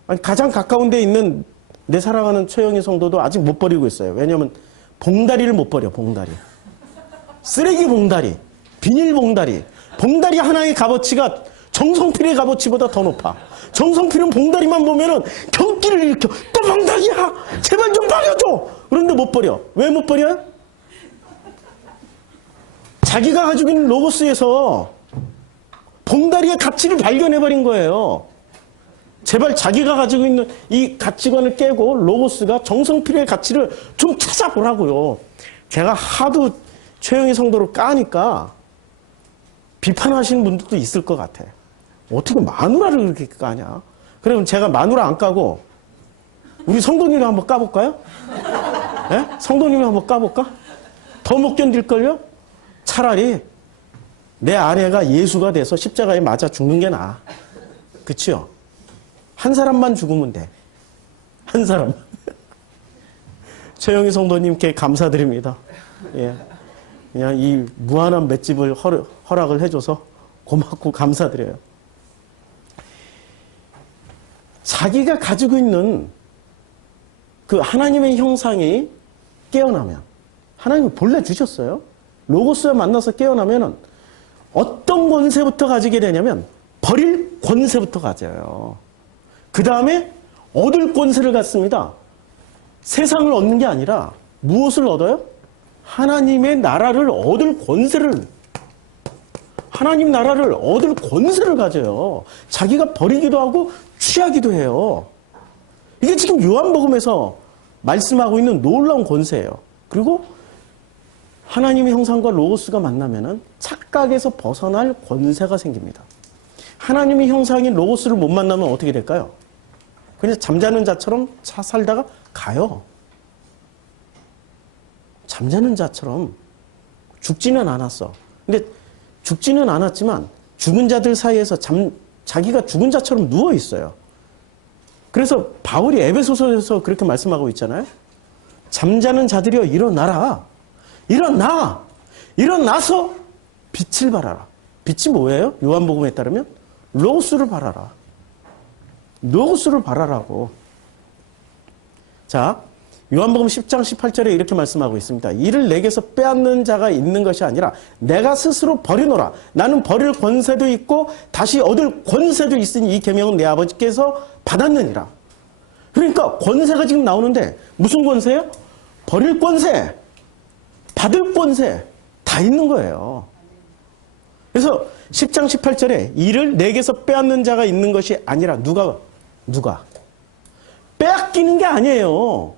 아니, 가장 가까운 데 있는 내 사랑하는 최영희 성도도 아직 못 버리고 있어요. 왜냐하면 봉다리를 못 버려, 봉다리. 쓰레기 봉다리, 비닐 봉다리. 봉다리 하나의 값어치가 정성필의 값어치보다 더 높아. 정성필은 봉다리만 보면은 경기를 일으켜. 또 봉다리야! 제발 좀 버려줘! 그런데 못 버려. 왜 못 버려요? 자기가 가지고 있는 로고스에서 봉다리의 가치를 발견해버린 거예요. 제발 자기가 가지고 있는 이 가치관을 깨고 로고스가 정성필의 가치를 좀 찾아보라고요. 제가 하도 최영희 성도를 까니까 비판하시는 분들도 있을 것 같아. 어떻게 마누라를 그렇게 까냐? 그러면 제가 마누라 안 까고 우리 성도님을 한번 까볼까요? 네? 성도님을 한번 까볼까? 더 못 견딜걸요? 차라리 내 아내가 예수가 돼서 십자가에 맞아 죽는 게 나아. 그치요? 한 사람만 죽으면 돼. 한 사람. 최영희 성도님께 감사드립니다. 예. 그냥 이 무한한 맷집을 허락을 해줘서 고맙고 감사드려요. 자기가 가지고 있는 그 하나님의 형상이 깨어나면, 하나님이 본래 주셨어요. 로고스와 만나서 깨어나면 어떤 권세부터 가지게 되냐면 버릴 권세부터 가져요. 그 다음에 얻을 권세를 갖습니다. 세상을 얻는 게 아니라 무엇을 얻어요? 하나님의 나라를 얻을 권세를, 하나님 나라를 얻을 권세를 가져요. 자기가 버리기도 하고 취하기도 해요. 이게 지금 요한복음에서 말씀하고 있는 놀라운 권세예요. 그리고 하나님의 형상과 로고스가 만나면은 착각에서 벗어날 권세가 생깁니다. 하나님의 형상인 로고스를 못 만나면 어떻게 될까요? 그냥 잠자는 자처럼 살다가 가요. 잠자는 자처럼 죽지는 않았어. 근데 죽지는 않았지만 죽은 자들 사이에서 자기가 죽은 자처럼 누워 있어요. 그래서 바울이 에베소서에서 그렇게 말씀하고 있잖아요. 잠자는 자들이여 일어나라. 일어나! 일어나서 빛을 발하라. 빛이 뭐예요? 요한복음에 따르면 로고스를 발하라. 로고스를 발하라고. 자, 요한복음 10장 18절에 이렇게 말씀하고 있습니다. 이를 내게서 빼앗는 자가 있는 것이 아니라 내가 스스로 버리노라. 나는 버릴 권세도 있고 다시 얻을 권세도 있으니 이 계명은 내 아버지께서 받았느니라. 그러니까 권세가 지금 나오는데 무슨 권세예요? 버릴 권세, 받을 권세 다 있는 거예요. 그래서 10장 18절에 이를 내게서 빼앗는 자가 있는 것이 아니라 누가 빼앗기는 게 아니에요.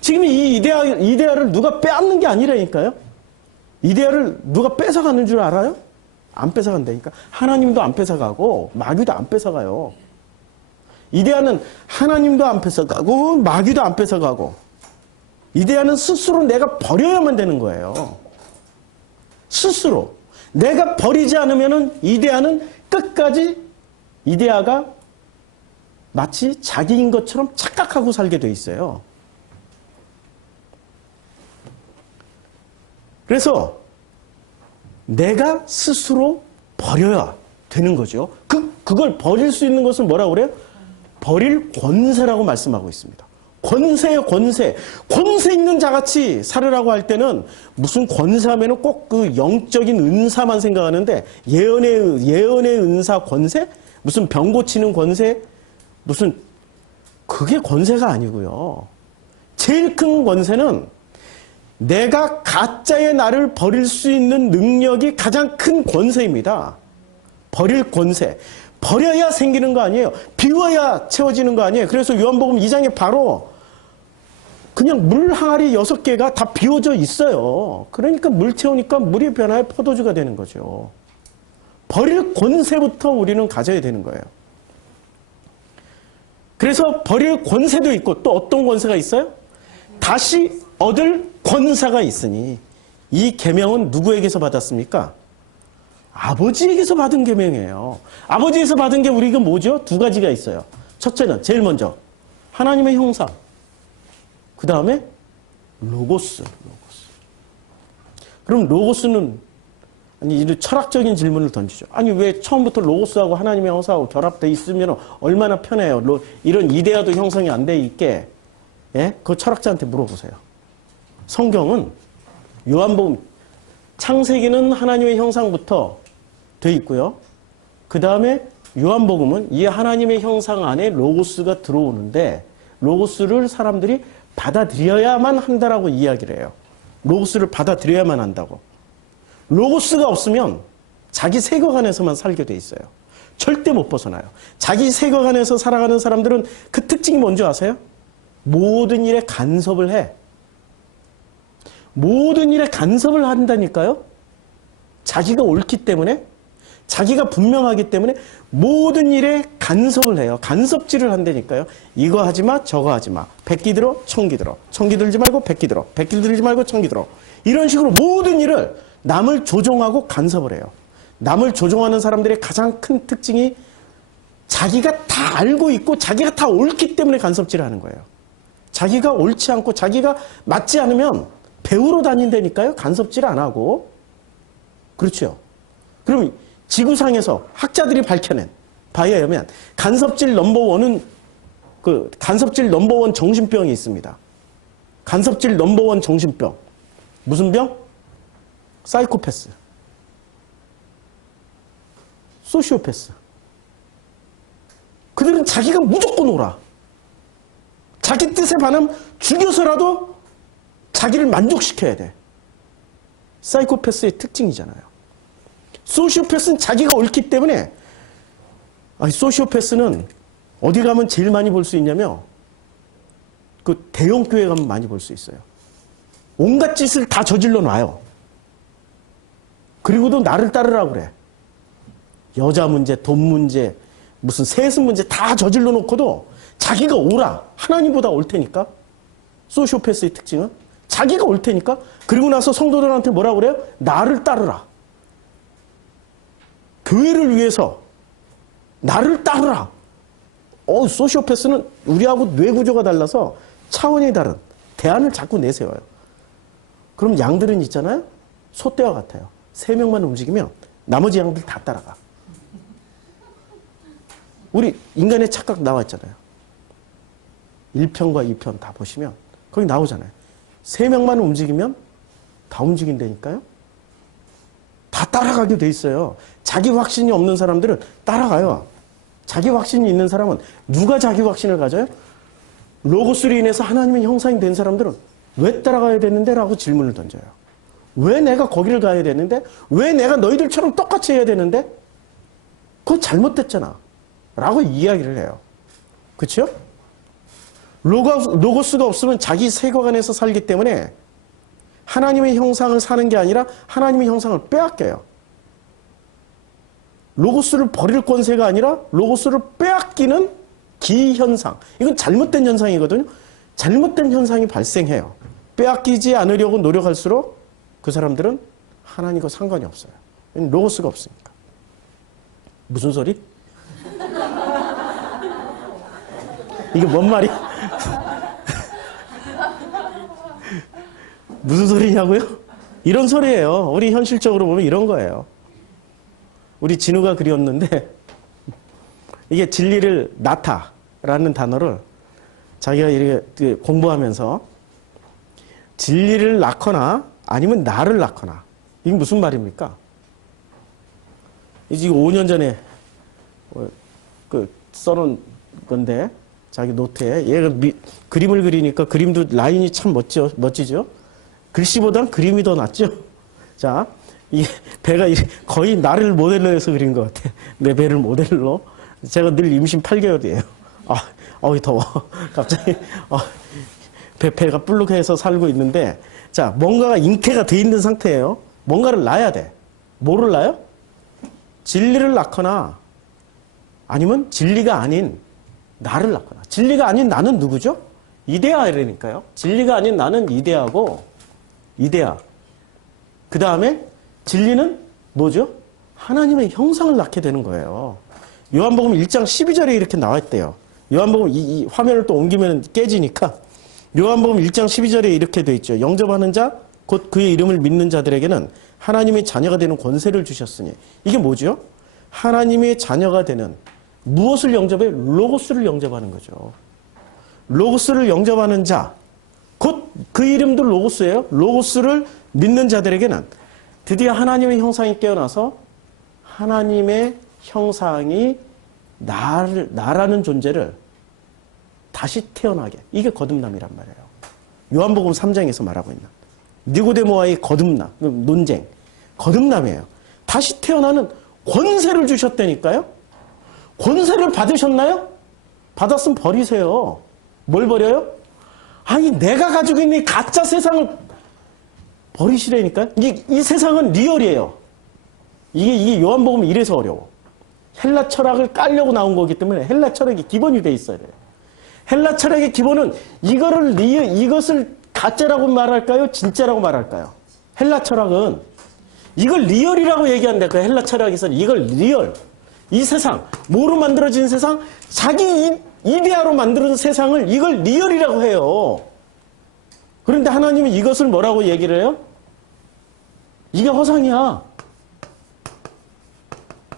지금 이 이데아를 누가 빼앗는 게 아니라니까요. 이데아를 누가 뺏어가는 줄 알아요? 안 뺏어간다니까. 하나님도 안 뺏어가고 마귀도 안 뺏어가요. 이데아는 하나님도 안 뺏어가고 마귀도 안 뺏어가고, 이데아는 스스로 내가 버려야만 되는 거예요. 스스로. 내가 버리지 않으면은 이데아는 끝까지 이데아가 마치 자기인 것처럼 착각하고 살게 돼 있어요. 그래서 내가 스스로 버려야 되는 거죠. 그걸 버릴 수 있는 것은 뭐라고 그래요? 버릴 권세라고 말씀하고 있습니다. 권세예요, 권세. 권세 있는 자같이 살으라고 할 때는 무슨 권세하면은 꼭 그 영적인 은사만 생각하는데 예언의 은사 권세? 무슨 병 고치는 권세? 무슨 그게 권세가 아니고요. 제일 큰 권세는 내가 가짜의 나를 버릴 수 있는 능력이 가장 큰 권세입니다. 버릴 권세. 버려야 생기는 거 아니에요. 비워야 채워지는 거 아니에요. 그래서 요한복음 2장에 바로 그냥 물 항아리 6개가 다 비워져 있어요. 그러니까 물 채우니까 물이 변화해 포도주가 되는 거죠. 버릴 권세부터 우리는 가져야 되는 거예요. 그래서 버릴 권세도 있고 또 어떤 권세가 있어요? 다시 얻을 권세가 있으니 이 계명은 누구에게서 받았습니까? 아버지에게서 받은 계명이에요. 아버지에서 받은 게 우리가 뭐죠? 두 가지가 있어요. 첫째는 제일 먼저 하나님의 형상. 그 다음에 로고스. 그럼 로고스는 아니 이런 철학적인 질문을 던지죠. 아니 왜 처음부터 로고스하고 하나님의 형상하고 결합되어 있으면 얼마나 편해요. 이런 이데아도 형성이 안 돼 있게. 예? 그 철학자한테 물어보세요. 성경은 요한복음 창세기는 하나님의 형상부터 돼 있고요. 그 다음에 요한복음은 이 하나님의 형상 안에 로고스가 들어오는데 로고스를 사람들이 받아들여야만 한다라고 이야기를 해요. 로고스를 받아들여야만 한다고. 로고스가 없으면 자기 세계 안에서만 살게 돼 있어요. 절대 못 벗어나요. 자기 세계 안에서 살아가는 사람들은 그 특징이 뭔지 아세요? 모든 일에 간섭을 해. 모든 일에 간섭을 한다니까요. 자기가 옳기 때문에, 자기가 분명하기 때문에 모든 일에 간섭을 해요. 간섭질을 한다니까요. 이거 하지 마, 저거 하지 마. 백기 들어, 청기 들어. 청기 들지 말고 백기 들어. 백기 들지 말고 청기 들어. 이런 식으로 모든 일을 남을 조종하고 간섭을 해요. 남을 조종하는 사람들의 가장 큰 특징이 자기가 다 알고 있고 자기가 다 옳기 때문에 간섭질을 하는 거예요. 자기가 옳지 않고 자기가 맞지 않으면 배우러 다닌다니까요. 간섭질 안 하고. 그렇죠. 그럼 지구상에서 학자들이 밝혀낸 바에 의하면 간섭질 넘버원은 간섭질 넘버원 정신병이 있습니다. 간섭질 넘버원 정신병. 무슨 병? 사이코패스. 소시오패스. 그들은 자기가 무조건 옳아. 자기 뜻에 반하면 죽여서라도 자기를 만족시켜야 돼. 사이코패스의 특징이잖아요. 소시오패스는 자기가 옳기 때문에 소시오패스는 어디 가면 제일 많이 볼 수 있냐면 그 대형교회 가면 많이 볼 수 있어요. 온갖 짓을 다 저질러 놔요. 그리고도 나를 따르라고 그래. 여자 문제, 돈 문제, 무슨 세습 문제 다 저질러 놓고도 자기가 옳아. 하나님보다 옳 테니까. 소시오패스의 특징은 자기가 옳 테니까. 그리고 나서 성도들한테 뭐라고 그래요? 나를 따르라. 교회를 위해서 나를 따르라. 소시오패스는 우리하고 뇌구조가 달라서 차원이 다른 대안을 자꾸 내세워요. 그럼 양들은 있잖아요. 소떼와 같아요. 3명만 움직이면 나머지 양들 다 따라가. 우리 인간의 착각 나와 있잖아요. 1편과 2편 다 보시면 거기 나오잖아요. 3명만 움직이면 다 움직인다니까요. 다 따라가게 돼 있어요. 자기 확신이 없는 사람들은 따라가요. 자기 확신이 있는 사람은 누가 자기 확신을 가져요? 로고스로 인해서 하나님의 형상이 된 사람들은 왜 따라가야 되는데? 라고 질문을 던져요. 왜 내가 거기를 가야 되는데? 왜 내가 너희들처럼 똑같이 해야 되는데? 그거 잘못됐잖아. 라고 이야기를 해요. 그렇죠? 로고스가 없으면 자기 세계관에서 살기 때문에 하나님의 형상을 사는 게 아니라 하나님의 형상을 빼앗겨요. 로고스를 버릴 권세가 아니라 로고스를 빼앗기는 기현상. 이건 잘못된 현상이거든요. 잘못된 현상이 발생해요. 빼앗기지 않으려고 노력할수록 그 사람들은 하나님과 상관이 없어요. 로고스가 없으니까. 무슨 소리? 이게 뭔 말이야? 무슨 소리냐고요? 이런 소리예요. 우리 현실적으로 보면 이런 거예요. 우리 진우가 그렸는데 이게 진리를 낳다라는 단어를 자기가 이렇게 공부하면서 진리를 낳거나 아니면 나를 낳거나 이게 무슨 말입니까? 이제 5년 전에 써놓은 건데 자기 노트에 얘가 그림을 그리니까 그림도 라인이 참 멋지죠? 글씨보단 그림이 더 낫죠? 자, 이 배가 거의 나를 모델로 해서 그린 것 같아. 내 배를 모델로. 제가 늘 임신 8개월이에요. 더워. 갑자기, 배가 불룩해서 살고 있는데, 자, 뭔가가 잉태가 돼 있는 상태예요. 뭔가를 낳아야 돼. 뭐를 낳아요? 진리를 낳거나, 아니면 진리가 아닌 나를 낳거나. 진리가 아닌 나는 누구죠? 이데아라니까요. 진리가 아닌 나는 이데아고, 이데아. 그 다음에 진리는 뭐죠? 하나님의 형상을 낳게 되는 거예요. 요한복음 1장 12절에 이렇게 나와 있대요. 요한복음 이 화면을 또 옮기면 깨지니까 요한복음 1장 12절에 이렇게 돼 있죠. 영접하는 자, 곧 그의 이름을 믿는 자들에게는 하나님의 자녀가 되는 권세를 주셨으니. 이게 뭐죠? 하나님의 자녀가 되는 무엇을 영접해? 로고스를 영접하는 거죠. 로고스를 영접하는 자, 곧 그 이름도 로고스예요. 로고스를 믿는 자들에게는 드디어 하나님의 형상이 깨어나서 하나님의 형상이 나라는 존재를 다시 태어나게. 이게 거듭남이란 말이에요. 요한복음 3장에서 말하고 있는 니고데모와의 거듭남, 논쟁. 거듭남이에요. 다시 태어나는 권세를 주셨다니까요. 권세를 받으셨나요? 받았으면 버리세요. 뭘 버려요? 아니 내가 가지고 있는 이 가짜 세상을 버리시라니까. 이 세상은 리얼이에요. 이게 요한복음이 이래서 어려워. 헬라 철학을 깔려고 나온 거기 때문에 헬라 철학이 기본이 돼 있어야 돼요. 헬라 철학의 기본은 이것을 가짜라고 말할까요? 진짜라고 말할까요? 헬라 철학은 이걸 리얼이라고 얘기한다. 그 헬라 철학에서는 이걸 리얼. 이 세상, 뭐로 만들어진 세상? 자기 이데아로 만드는 세상을 이걸 리얼이라고 해요. 그런데 하나님은 이것을 뭐라고 얘기를 해요? 이게 허상이야.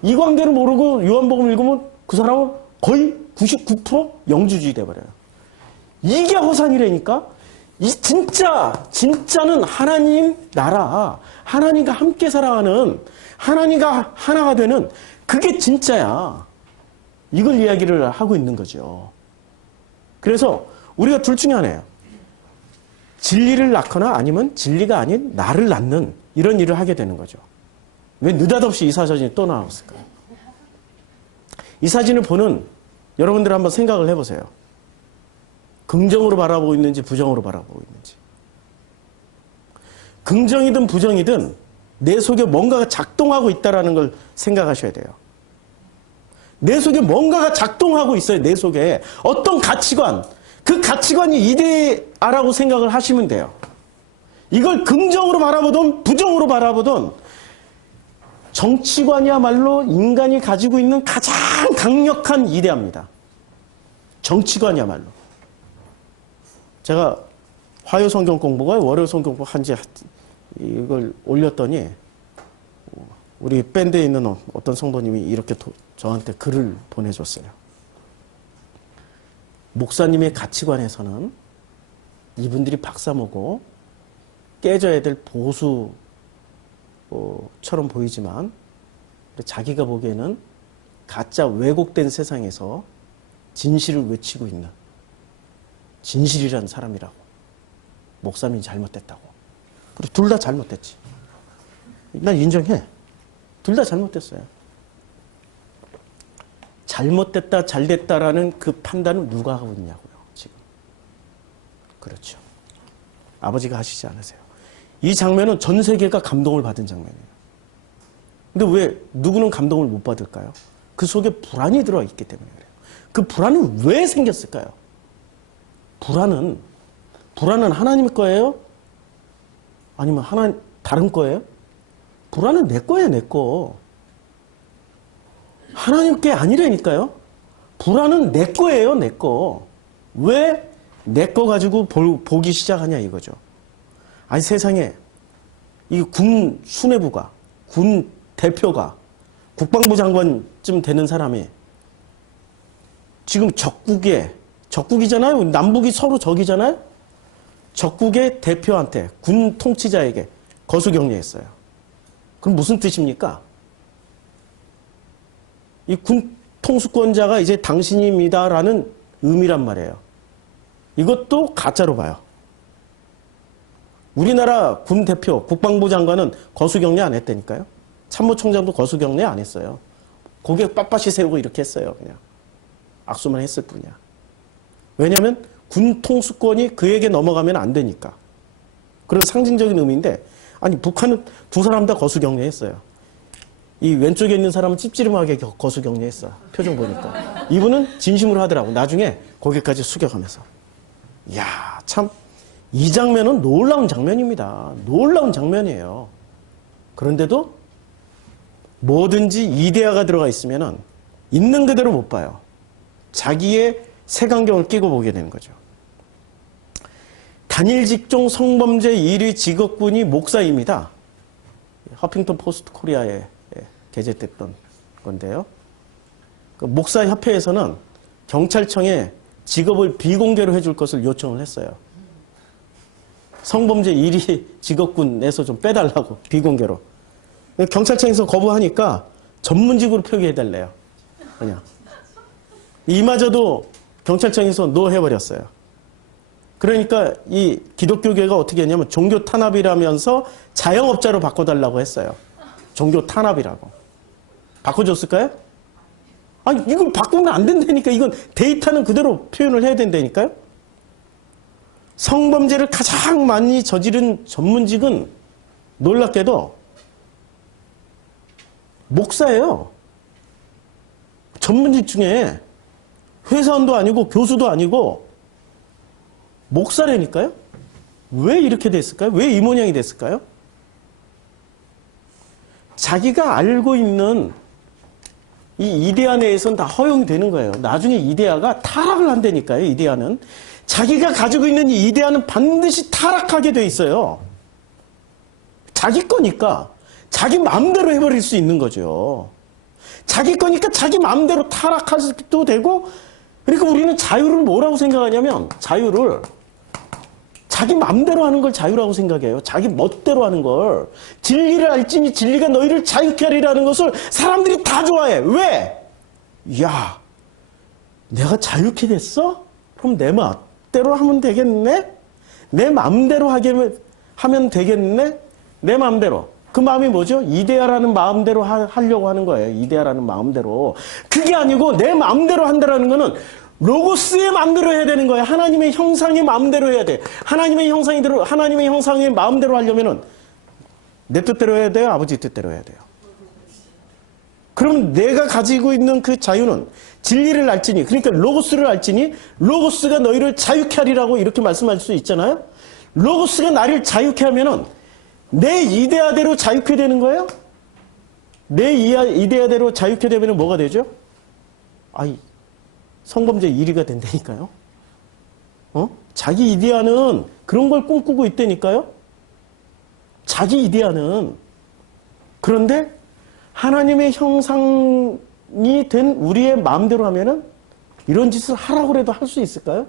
이 관계를 모르고 요한복음 읽으면 그 사람은 거의 99% 영주주의 돼버려요. 이게 허상이라니까? 진짜는 하나님 나라, 하나님과 함께 살아가는, 하나님과 하나가 되는 그게 진짜야. 이걸 이야기를 하고 있는 거죠. 그래서 우리가 둘 중에 하나예요. 진리를 낳거나 아니면 진리가 아닌 나를 낳는 이런 일을 하게 되는 거죠. 왜 느닷없이 이 사진이 또 나왔을까요? 이 사진을 보는 여러분들 한번 생각을 해보세요. 긍정으로 바라보고 있는지 부정으로 바라보고 있는지. 긍정이든 부정이든 내 속에 뭔가가 작동하고 있다는 걸 생각하셔야 돼요. 내 속에 뭔가가 작동하고 있어요. 내 속에. 어떤 가치관, 그 가치관이 이데아라고 생각을 하시면 돼요. 이걸 긍정으로 바라보든 부정으로 바라보든 정치관이야말로 인간이 가지고 있는 가장 강력한 이데아입니다. 정치관이야말로. 제가 화요 성경 공부가 월요 성경 공부 한지 이걸 올렸더니 우리 밴드에 있는 어떤 성도님이 이렇게 저한테 글을 보내줬어요. 목사님의 가치관에서는 이분들이 박사모고 깨져야 될 보수처럼 보이지만 자기가 보기에는 가짜 왜곡된 세상에서 진실을 외치고 있는 진실이라는 사람이라고. 목사님이 잘못됐다고. 그리고 둘 다 잘못됐지. 난 인정해. 둘 다 잘못됐어요. 잘못됐다, 잘됐다라는 그 판단은 누가 하고 있냐고요, 지금. 그렇죠. 아버지가 하시지 않으세요. 이 장면은 전 세계가 감동을 받은 장면이에요. 근데 왜 누구는 감동을 못 받을까요? 그 속에 불안이 들어있기 때문에 그래요. 그 불안은 왜 생겼을까요? 불안은 하나님 거예요? 아니면 다른 거예요? 불안은 내 거예요, 내 거. 하나님 게 아니라니까요? 불안은 내 거예요, 내 거. 왜 내 거 가지고 보기 시작하냐 이거죠. 아니 세상에 이 군 수뇌부가, 군 대표가, 국방부 장관쯤 되는 사람이 지금 적국이잖아요. 남북이 서로 적이잖아요. 적국의 대표한테, 군 통치자에게 거수경례했어요. 그럼 무슨 뜻입니까? 이 군 통수권자가 이제 당신입니다라는 의미란 말이에요. 이것도 가짜로 봐요. 우리나라 군 대표, 국방부 장관은 거수경례 안 했다니까요. 참모총장도 거수경례 안 했어요. 고개 빳빳이 세우고 이렇게 했어요. 그냥 악수만 했을 뿐이야. 왜냐하면 군 통수권이 그에게 넘어가면 안 되니까. 그런 상징적인 의미인데, 아니 북한은 두 사람 다 거수경례했어요. 이 왼쪽에 있는 사람은 찝찝하게 거수경례했어. 표정 보니까. 이분은 진심으로 하더라고. 나중에 고개까지 숙여가면서. 이야, 참 이 장면은 놀라운 장면입니다. 놀라운 장면이에요. 그런데도 뭐든지 이데아가 들어가 있으면은 있는 그대로 못 봐요. 자기의 색안경을 끼고 보게 되는 거죠. 단일 직종 성범죄 1위 직업군이 목사입니다. 허핑턴 포스트 코리아에 게재됐던 건데요. 그 목사협회에서는 경찰청에 직업을 비공개로 해줄 것을 요청을 했어요. 성범죄 1위 직업군에서 좀 빼달라고, 비공개로. 경찰청에서 거부하니까 전문직으로 표기해달래요. 그냥. 이마저도 경찰청에서 노 해버렸어요. 그러니까 이 기독교계가 어떻게 했냐면 종교 탄압이라면서 자영업자로 바꿔달라고 했어요. 종교 탄압이라고. 바꿔줬을까요? 아니, 이걸 바꾸면 안 된다니까. 이건 데이터는 그대로 표현을 해야 된다니까요. 성범죄를 가장 많이 저지른 전문직은 놀랍게도 목사예요. 전문직 중에 회사원도 아니고 교수도 아니고 목사라니까요. 왜 이렇게 됐을까요? 왜 이 모양이 됐을까요? 자기가 알고 있는 이 이데아 내에서는 다 허용이 되는 거예요. 나중에 이데아가 타락을 한다니까요. 이데아는. 자기가 가지고 있는 이 이데아는 반드시 타락하게 돼 있어요. 자기 거니까 자기 마음대로 해버릴 수 있는 거죠. 자기 거니까 자기 마음대로 타락할 수도 되고, 그러니까 우리는 자유를 뭐라고 생각하냐면, 자유를 자기 마음대로 하는 걸 자유라고 생각해요. 자기 멋대로 하는 걸. 진리를 알지니 진리가 너희를 자유케 하리라는 것을 사람들이 다 좋아해. 왜? 야, 내가 자유케 됐어? 그럼 내 멋대로 하면 되겠네? 내 마음대로 하면 되겠네? 내 마음대로. 그 마음이 뭐죠? 이데아라는 마음대로 하려고 하는 거예요. 이데아라는 마음대로. 그게 아니고 내 마음대로 한다라는 거는 로고스의 마음대로 해야 되는 거예요. 하나님의 형상의 마음대로 해야 돼. 하나님의 형상의 마음대로 하려면은 내 뜻대로 해야 돼요? 아버지 뜻대로 해야 돼요? 그럼 내가 가지고 있는 그 자유는 진리를 알지니, 그러니까 로고스를 알지니 로고스가 너희를 자유케 하리라고 이렇게 말씀할 수 있잖아요. 로고스가 나를 자유케 하면은 내 이데아대로 자유케 되는 거예요? 내 이데아대로 자유케 되면 뭐가 되죠? 아이, 성범죄 1위가 된다니까요. 자기 이데아는 그런 걸 꿈꾸고 있다니까요. 자기 이데아는. 그런데 하나님의 형상이 된 우리의 마음대로 하면은 이런 짓을 하라고 해도 할 수 있을까요?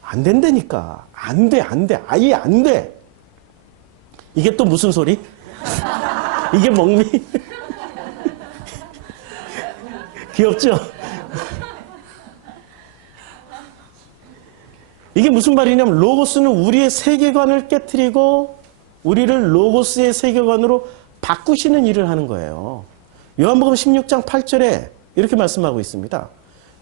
안 된다니까. 안 돼. 아예 안 돼. 이게 또 무슨 소리? 이게 먹미? 귀엽죠? 이게 무슨 말이냐면 로고스는 우리의 세계관을 깨트리고 우리를 로고스의 세계관으로 바꾸시는 일을 하는 거예요. 요한복음 16장 8절에 이렇게 말씀하고 있습니다.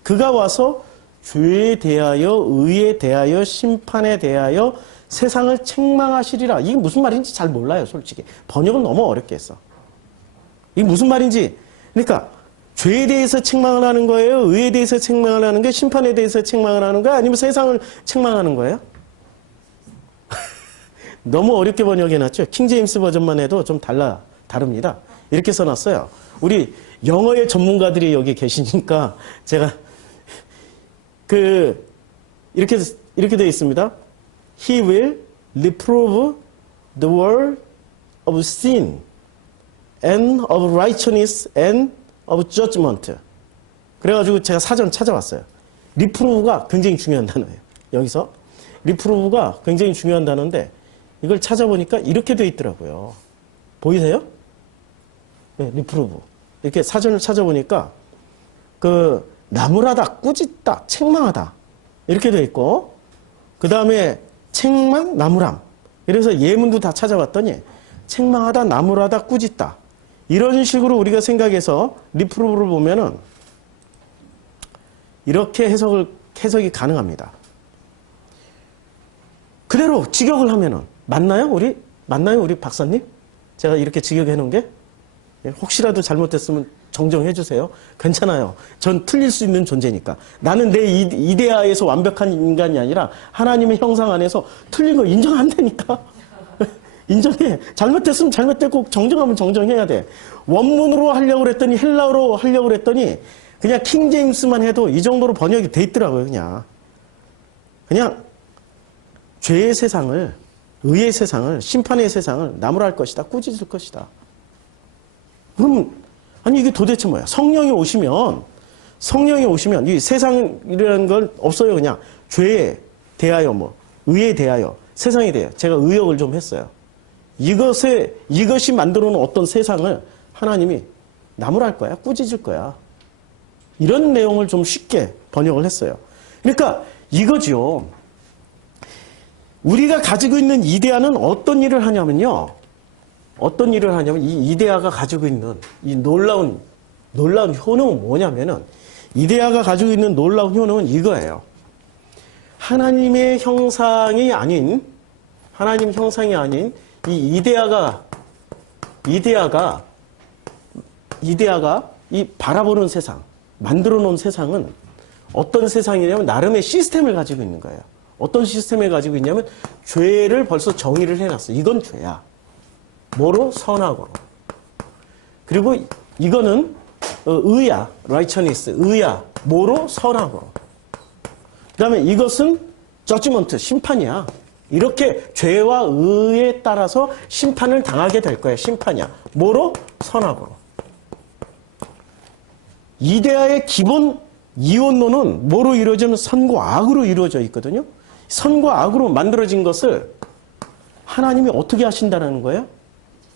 그가 와서 죄에 대하여, 의에 대하여, 심판에 대하여 세상을 책망하시리라. 이게 무슨 말인지 잘 몰라요, 솔직히. 번역은 너무 어렵게 했어. 이게 무슨 말인지. 그러니까 죄에 대해서 책망을 하는 거예요? 의에 대해서 책망을 하는 거예요? 심판에 대해서 책망을 하는 거예요? 아니면 세상을 책망하는 거예요? 너무 어렵게 번역해놨죠? 킹제임스 버전만 해도 좀 다릅니다. 이렇게 써놨어요. 우리 영어의 전문가들이 여기 계시니까 제가 이렇게 되어 있습니다. He will reprove the world of sin and of righteousness and of judgment. 그래가지고 제가 사전 찾아봤어요. 리프로브가 굉장히 중요한 단어예요. 여기서 리프로브가 굉장히 중요한 단어인데 이걸 찾아보니까 이렇게 돼 있더라고요. 보이세요? 네, 리프로브. 이렇게 사전을 찾아보니까 그 나무라다, 꾸짖다, 책망하다 이렇게 돼 있고 그 다음에 책망, 나무람. 그래서 예문도 다 찾아봤더니 책망하다, 나무라다, 꾸짖다 이런 식으로 우리가 생각해서 리프로브를 보면은 이렇게 해석이 가능합니다. 그대로 직역을 하면은 맞나요? 우리 박사님? 제가 이렇게 직역해 놓은 게 혹시라도 잘못됐으면 정정해 주세요. 괜찮아요. 전 틀릴 수 있는 존재니까. 나는 내 이데아에서 완벽한 인간이 아니라 하나님의 형상 안에서 틀린 거 인정 안 되니까. 인정해. 잘못됐으면 잘못됐고 정정하면 정정해야 돼. 원문으로 하려고 그랬더니 헬라어로 하려고 그랬더니 그냥 킹제임스만 해도 이 정도로 번역이 돼 있더라고요. 그냥 죄의 세상을, 의의 세상을, 심판의 세상을 나무랄 것이다. 꾸짖을 것이다. 그럼 아니 이게 도대체 뭐야? 성령이 오시면 이 세상이라는 건 없어요. 그냥 죄에 대하여 의에 대하여 세상에 대하여 제가 의역을 좀 했어요. 이것이 만들어 놓은 어떤 세상을 하나님이 나무랄 거야. 꾸짖을 거야. 이런 내용을 좀 쉽게 번역을 했어요. 그러니까 이거지요. 우리가 가지고 있는 이데아는 어떤 일을 하냐면 이 이데아가 가지고 있는 이 놀라운 효능은 뭐냐면은 이데아가 가지고 있는 놀라운 효능은 이거예요. 하나님의 형상이 아닌 이 이데아가 이 바라보는 세상, 만들어 놓은 세상은 어떤 세상이냐면 나름의 시스템을 가지고 있는 거예요. 어떤 시스템을 가지고 있냐면 죄를 벌써 정의를 해놨어. 이건 죄야. 뭐로? 선악으로. 그리고 이거는 의야. righteousness. 의야. 뭐로? 선악으로. 그 다음에 이것은 judgment. 심판이야. 이렇게 죄와 의에 따라서 심판을 당하게 될 거야. 심판이야. 뭐로? 선악으로. 이데아의 기본 이원론은 뭐로 이루어지면 선과 악으로 이루어져 있거든요. 선과 악으로 만들어진 것을 하나님이 어떻게 하신다는 거예요?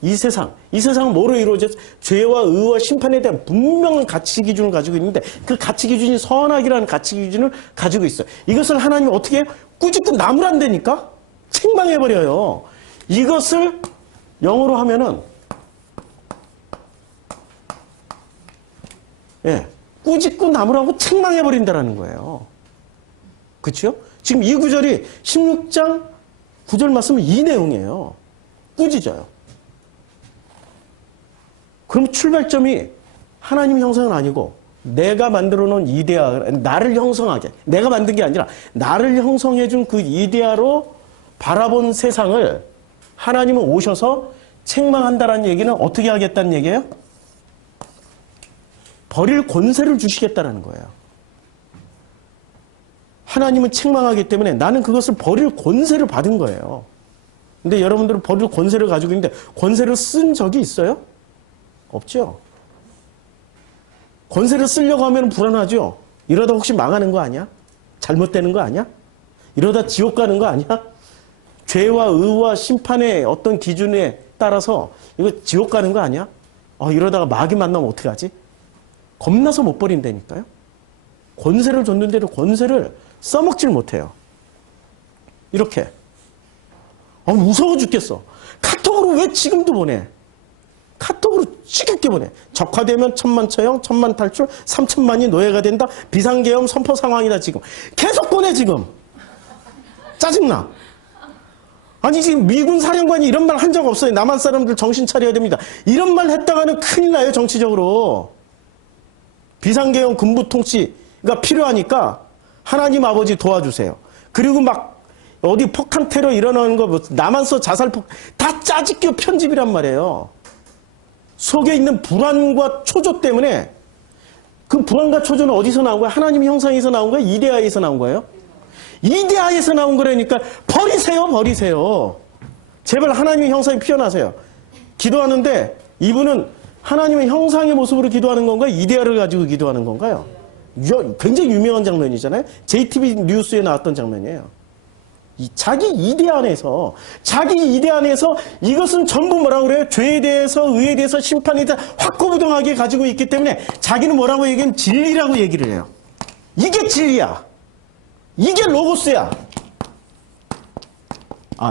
이 세상은 뭐로 이루어져? 죄와 의와 심판에 대한 분명한 가치 기준을 가지고 있는데 그 가치 기준이 선악이라는 가치 기준을 가지고 있어요. 이것을 하나님이 어떻게 해요? 꾸짖고 나무란다니까? 책망해버려요. 이것을 영어로 하면은 꾸짖고 나무라고 책망해버린다라는 거예요. 그렇죠? 지금 이 구절이 16장 9절 말씀은 이 내용이에요. 꾸짖어요. 그럼 출발점이 하나님 형상은 아니고 내가 만들어 놓은 이데아, 나를 형성하게, 내가 만든 게 아니라 나를 형성해 준 그 이데아로 바라본 세상을 하나님은 오셔서 책망한다라는 얘기는 어떻게 하겠다는 얘기예요? 버릴 권세를 주시겠다라는 거예요. 하나님은 책망하기 때문에 나는 그것을 버릴 권세를 받은 거예요. 근데 여러분들은 버릴 권세를 가지고 있는데 권세를 쓴 적이 있어요? 없죠. 권세를 쓰려고 하면 불안하죠. 이러다 혹시 망하는 거 아니야? 잘못되는 거 아니야? 이러다 지옥 가는 거 아니야? 죄와 의와 심판의 어떤 기준에 따라서 이거 지옥 가는 거 아니야? 이러다가 마귀 만나면 어떡하지? 겁나서 못 버린다니까요. 권세를 줬는데도 권세를 써먹질 못해요. 이렇게. 무서워 죽겠어. 카톡으로 왜 지금도 보내? 카톡으로 지겹게 보내. 적화되면 천만처형, 천만탈출, 3천만이 노예가 된다. 비상계엄 선포 상황이다 지금. 계속 보내 지금. 짜증나. 아니 지금 미군 사령관이 이런 말 한 적 없어요. 남한 사람들 정신 차려야 됩니다. 이런 말 했다가는 큰일 나요. 정치적으로. 비상계엄 군부통치가 필요하니까 하나님 아버지 도와주세요. 그리고 막 어디 폭탄 테러 일어나는 거 남한서 자살폭 다 짜집겨 편집이란 말이에요. 속에 있는 불안과 초조 때문에 그 불안과 초조는 어디서 나온 거야? 하나님 형상에서 나온 거야? 이데아에서 나온 거예요? 이데아에서 나온 거라니까 버리세요. 제발 하나님의 형상이 피어나세요. 기도하는데 이분은 하나님의 형상의 모습으로 기도하는 건가요? 이데아를 가지고 기도하는 건가요? 굉장히 유명한 장면이잖아요. JTB 뉴스에 나왔던 장면이에요. 자기 이데아 안에서 이것은 전부 뭐라고 그래요? 죄에 대해서, 의에 대해서, 심판에 대해서 확고부동하게 가지고 있기 때문에 자기는 뭐라고 얘기하면 진리라고 얘기를 해요. 이게 진리야. 이게 로고스야.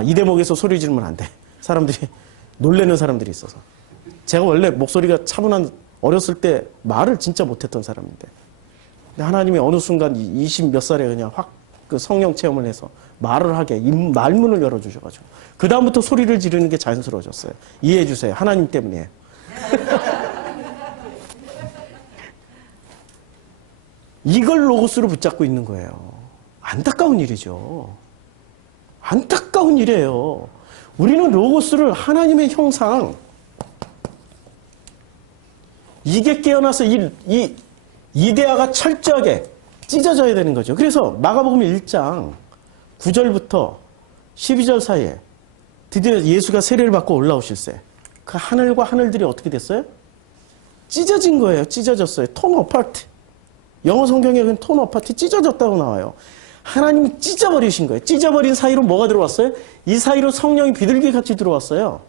이 대목에서 소리 지르면 안 돼. 사람들이 놀래는 사람들이 있어서. 제가 원래 목소리가 차분한, 어렸을 때 말을 진짜 못했던 사람인데, 근데 하나님이 어느 순간 20 몇 살에 그냥 확 그 성령 체험을 해서 말을 하게 말문을 열어주셔가지고 그 다음부터 소리를 지르는 게 자연스러워졌어요. 이해해 주세요. 하나님 때문이에요. 이걸 로고스로 붙잡고 있는 거예요. 안타까운 일이죠. 안타까운 일이에요. 우리는 로고스를 하나님의 형상, 이게 깨어나서 이 이데아가 철저하게 찢어져야 되는 거죠. 그래서 마가복음 1장 9절부터 12절 사이에 드디어 예수가 세례를 받고 올라오실세, 그 하늘과 하늘들이 어떻게 됐어요? 찢어진 거예요. 찢어졌어요. torn apart. 영어 성경에는 torn apart, 찢어졌다고 나와요. 하나님이 찢어버리신 거예요. 찢어버린 사이로 뭐가 들어왔어요? 이 사이로 성령이 비둘기같이 들어왔어요.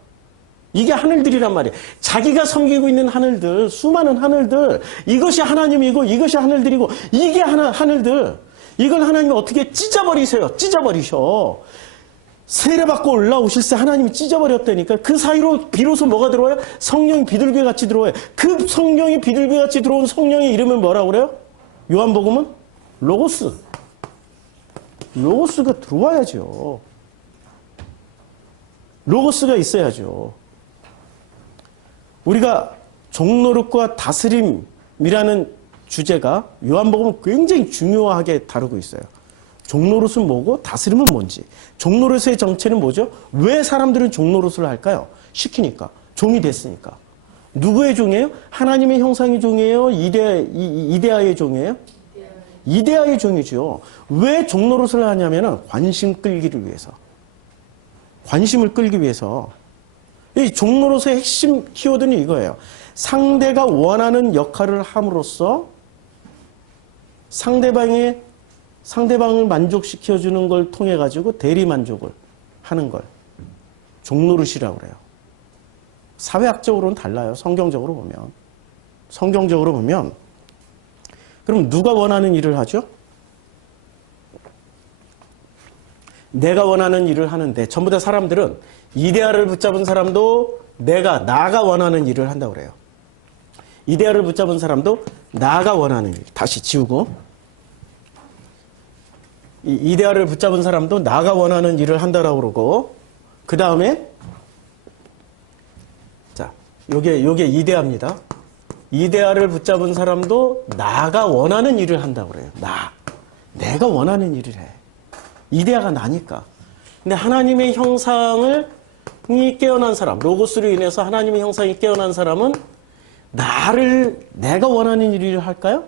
이게 하늘들이란 말이에요. 자기가 섬기고 있는 하늘들, 수많은 하늘들, 이것이 하나님이고 이것이 하늘들이고 이게 하늘들, 이걸 하나님이 어떻게 찢어버리세요. 찢어버리셔. 세례받고 올라오실세 하나님이 찢어버렸다니까. 그 사이로 비로소 뭐가 들어와요? 성령이 비둘기같이 들어와요. 그 성령이 비둘기같이 들어온 성령의 이름은 뭐라고 그래요? 요한복음은 로고스. 로고스가 들어와야죠. 로고스가 있어야죠. 우리가 종노릇과 다스림이라는 주제가 요한복음은 굉장히 중요하게 다루고 있어요. 종노릇은 뭐고 다스림은 뭔지. 종노릇의 정체는 뭐죠? 왜 사람들은 종노릇을 할까요? 시키니까. 종이 됐으니까. 누구의 종이에요? 하나님의 형상의 종이에요? 이데아의 종이에요? 이데아의 종이죠. 왜 종노릇을 하냐면은 관심 끌기를 위해서. 관심을 끌기 위해서. 이 종노릇의 핵심 키워드는 이거예요. 상대가 원하는 역할을 함으로써 상대방을 만족시켜주는 걸 통해 가지고 대리 만족을 하는 걸 종노릇이라고 그래요. 사회학적으로는 달라요. 성경적으로 보면. 그럼 누가 원하는 일을 하죠? 내가 원하는 일을 하는데 전부 다 사람들은 이데아를 붙잡은 사람도 나가 원하는 일을 한다고 그래요. 이데아를 붙잡은 사람도 나가 원하는 일. 다시 지우고. 이데아를 붙잡은 사람도 나가 원하는 일을 한다라고 그러고, 그 다음에 자, 요게 이데아입니다. 이데아를 붙잡은 사람도 나가 원하는 일을 한다고 그래요. 내가 원하는 일을 해. 이데아가 나니까. 근데 하나님의 형상이 깨어난 사람, 로고스로 인해서 하나님의 형상이 깨어난 사람은 내가 원하는 일을 할까요?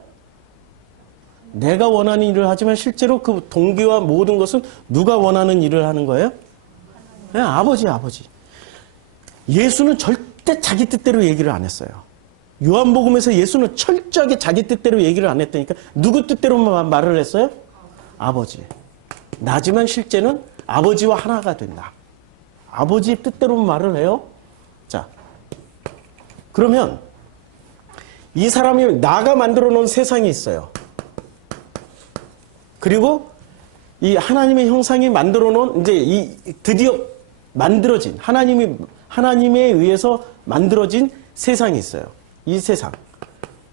내가 원하는 일을 하지만 실제로 그 동기와 모든 것은 누가 원하는 일을 하는 거예요? 네, 아버지. 예수는 절대 자기 뜻대로 얘기를 안 했어요. 요한복음에서 예수는 철저하게 자기 뜻대로 얘기를 안 했다니까. 누구 뜻대로 말을 했어요? 아버지. 나지만 실제는 아버지와 하나가 된다. 아버지의 뜻대로 말을 해요. 자, 그러면 이 사람이 나가 만들어 놓은 세상이 있어요. 그리고 이 하나님의 형상이 만들어 놓은 이제 드디어 만들어진 하나님에 의해서 만들어진 세상이 있어요. 이 세상.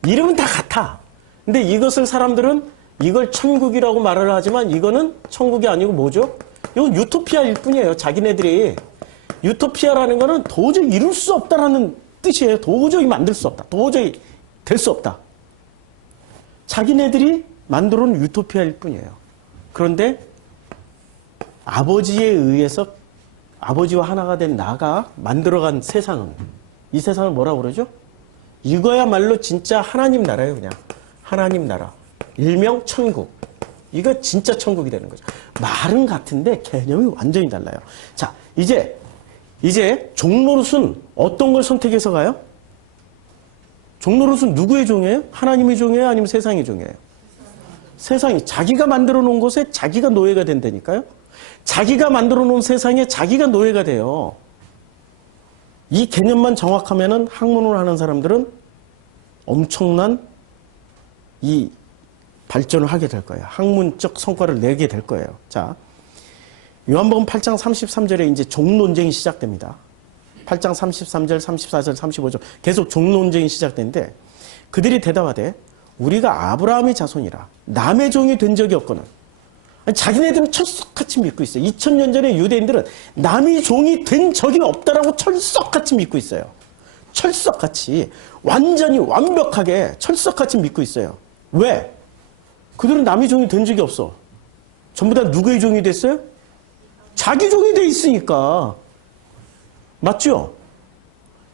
이름은 다 같아. 근데 이것을 사람들은 이걸 천국이라고 말을 하지만 이거는 천국이 아니고 뭐죠? 이건 유토피아일 뿐이에요. 자기네들이. 유토피아라는 거는 도저히 이룰 수 없다라는 뜻이에요. 도저히 만들 수 없다. 도저히 될 수 없다. 자기네들이 만들어 놓은 유토피아일 뿐이에요. 그런데 아버지에 의해서 아버지와 하나가 된 나가 만들어간 세상은, 이 세상을 뭐라고 그러죠? 이거야말로 진짜 하나님 나라예요. 그냥 하나님 나라. 일명 천국. 이거 진짜 천국이 되는 거죠. 말은 같은데 개념이 완전히 달라요. 자, 이제 이제 종노릇은 어떤 걸 선택해서 가요? 종노릇은 누구의 종이에요? 하나님의 종이에요? 아니면 세상의 종이에요? 세상이. 자기가 만들어 놓은 곳에 자기가 노예가 된다니까요. 자기가 만들어 놓은 세상에 자기가 노예가 돼요. 이 개념만 정확하면은 학문을 하는 사람들은 엄청난 이 발전을 하게 될 거예요. 학문적 성과를 내게 될 거예요. 자, 요한복음 8장 33절에 이제 종논쟁이 시작됩니다. 8장 33절, 34절, 35절 계속 종논쟁이 시작되는데 그들이 대답하되 우리가 아브라함의 자손이라 남의 종이 된 적이 없거늘. 자기네들은 철석같이 믿고 있어요. 2000년 전에 유대인들은 남의 종이 된 적이 없다라고 철석같이 믿고 있어요. 철석같이 완전히 완벽하게 철석같이 믿고 있어요. 왜? 그들은 남의 종이 된 적이 없어. 전부 다 누구의 종이 됐어요? 자기 종이 돼 있으니까. 맞죠?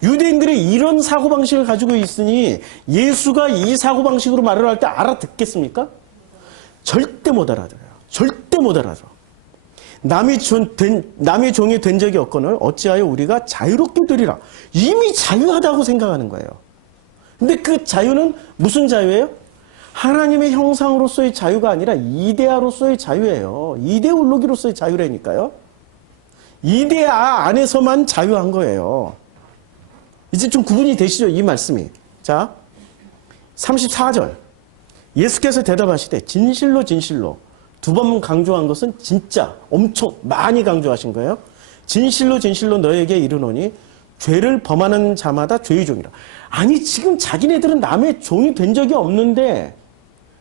유대인들이 이런 사고방식을 가지고 있으니 예수가 이 사고방식으로 말을 할 때 알아듣겠습니까? 절대 못 알아들어요. 절대 못 알아들어. 남의 종이 된 적이 없거늘 어찌하여 우리가 자유롭게 되리라. 이미 자유하다고 생각하는 거예요. 근데 그 자유는 무슨 자유예요? 하나님의 형상으로서의 자유가 아니라 이데아로서의 자유예요. 이데올로기로서의 자유라니까요. 이데아 안에서만 자유한 거예요. 이제 좀 구분이 되시죠? 이 말씀이. 자, 34절. 예수께서 대답하시되 진실로 진실로. 두 번 강조한 것은 진짜 엄청 많이 강조하신 거예요. 진실로 진실로 너에게 이르노니 죄를 범하는 자마다 죄의 종이라. 아니 지금 자기네들은 남의 종이 된 적이 없는데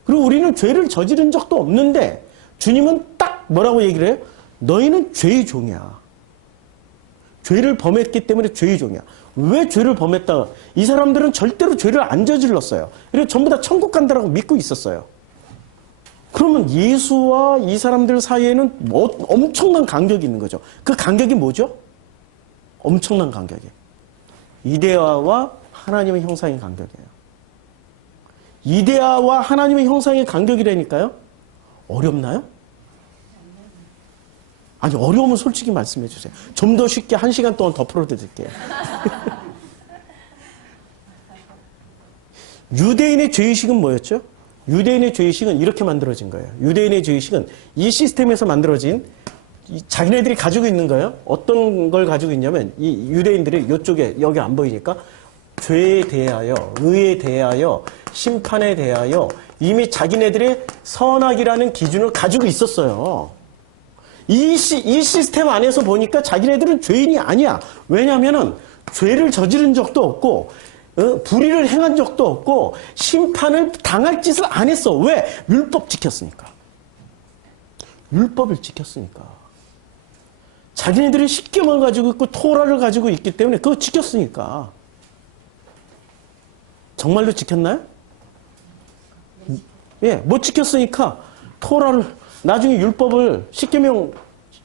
그리고 우리는 죄를 저지른 적도 없는데 주님은 딱 뭐라고 얘기를 해요? 너희는 죄의 종이야. 죄를 범했기 때문에 죄의 종이야. 왜 죄를 범했다? 이 사람들은 절대로 죄를 안 저질렀어요. 그리고 전부 다 천국 간다라고 믿고 있었어요. 그러면 예수와 이 사람들 사이에는 엄청난 간격이 있는 거죠. 그 간격이 뭐죠? 엄청난 간격이. 이데아와 하나님의 형상의 간격이에요. 이데아와 하나님의 형상의 간격이라니까요. 어렵나요? 아니 어려우면 솔직히 말씀해 주세요. 좀 더 쉽게 1시간 동안 더 풀어드릴게요. 유대인의 죄의식은 뭐였죠? 유대인의 죄의식은 이렇게 만들어진 거예요. 유대인의 죄의식은 이 시스템에서 만들어진 자기네들이 가지고 있는 거예요. 어떤 걸 가지고 있냐면 이 유대인들이 이쪽에 여기 안 보이니까 죄에 대하여, 의에 대하여, 심판에 대하여 이미 자기네들의 선악이라는 기준을 가지고 있었어요. 이 시스템 안에서 보니까 자기네들은 죄인이 아니야. 왜냐하면 죄를 저지른 적도 없고 불의를 행한 적도 없고 심판을 당할 짓을 안 했어. 왜? 율법 지켰으니까. 율법을 지켰으니까. 자기네들이 십계명을 가지고 있고 토라를 가지고 있기 때문에 그거 지켰으니까. 정말로 지켰나요? 예, 못 지켰으니까 토라를 나중에 율법을 십계명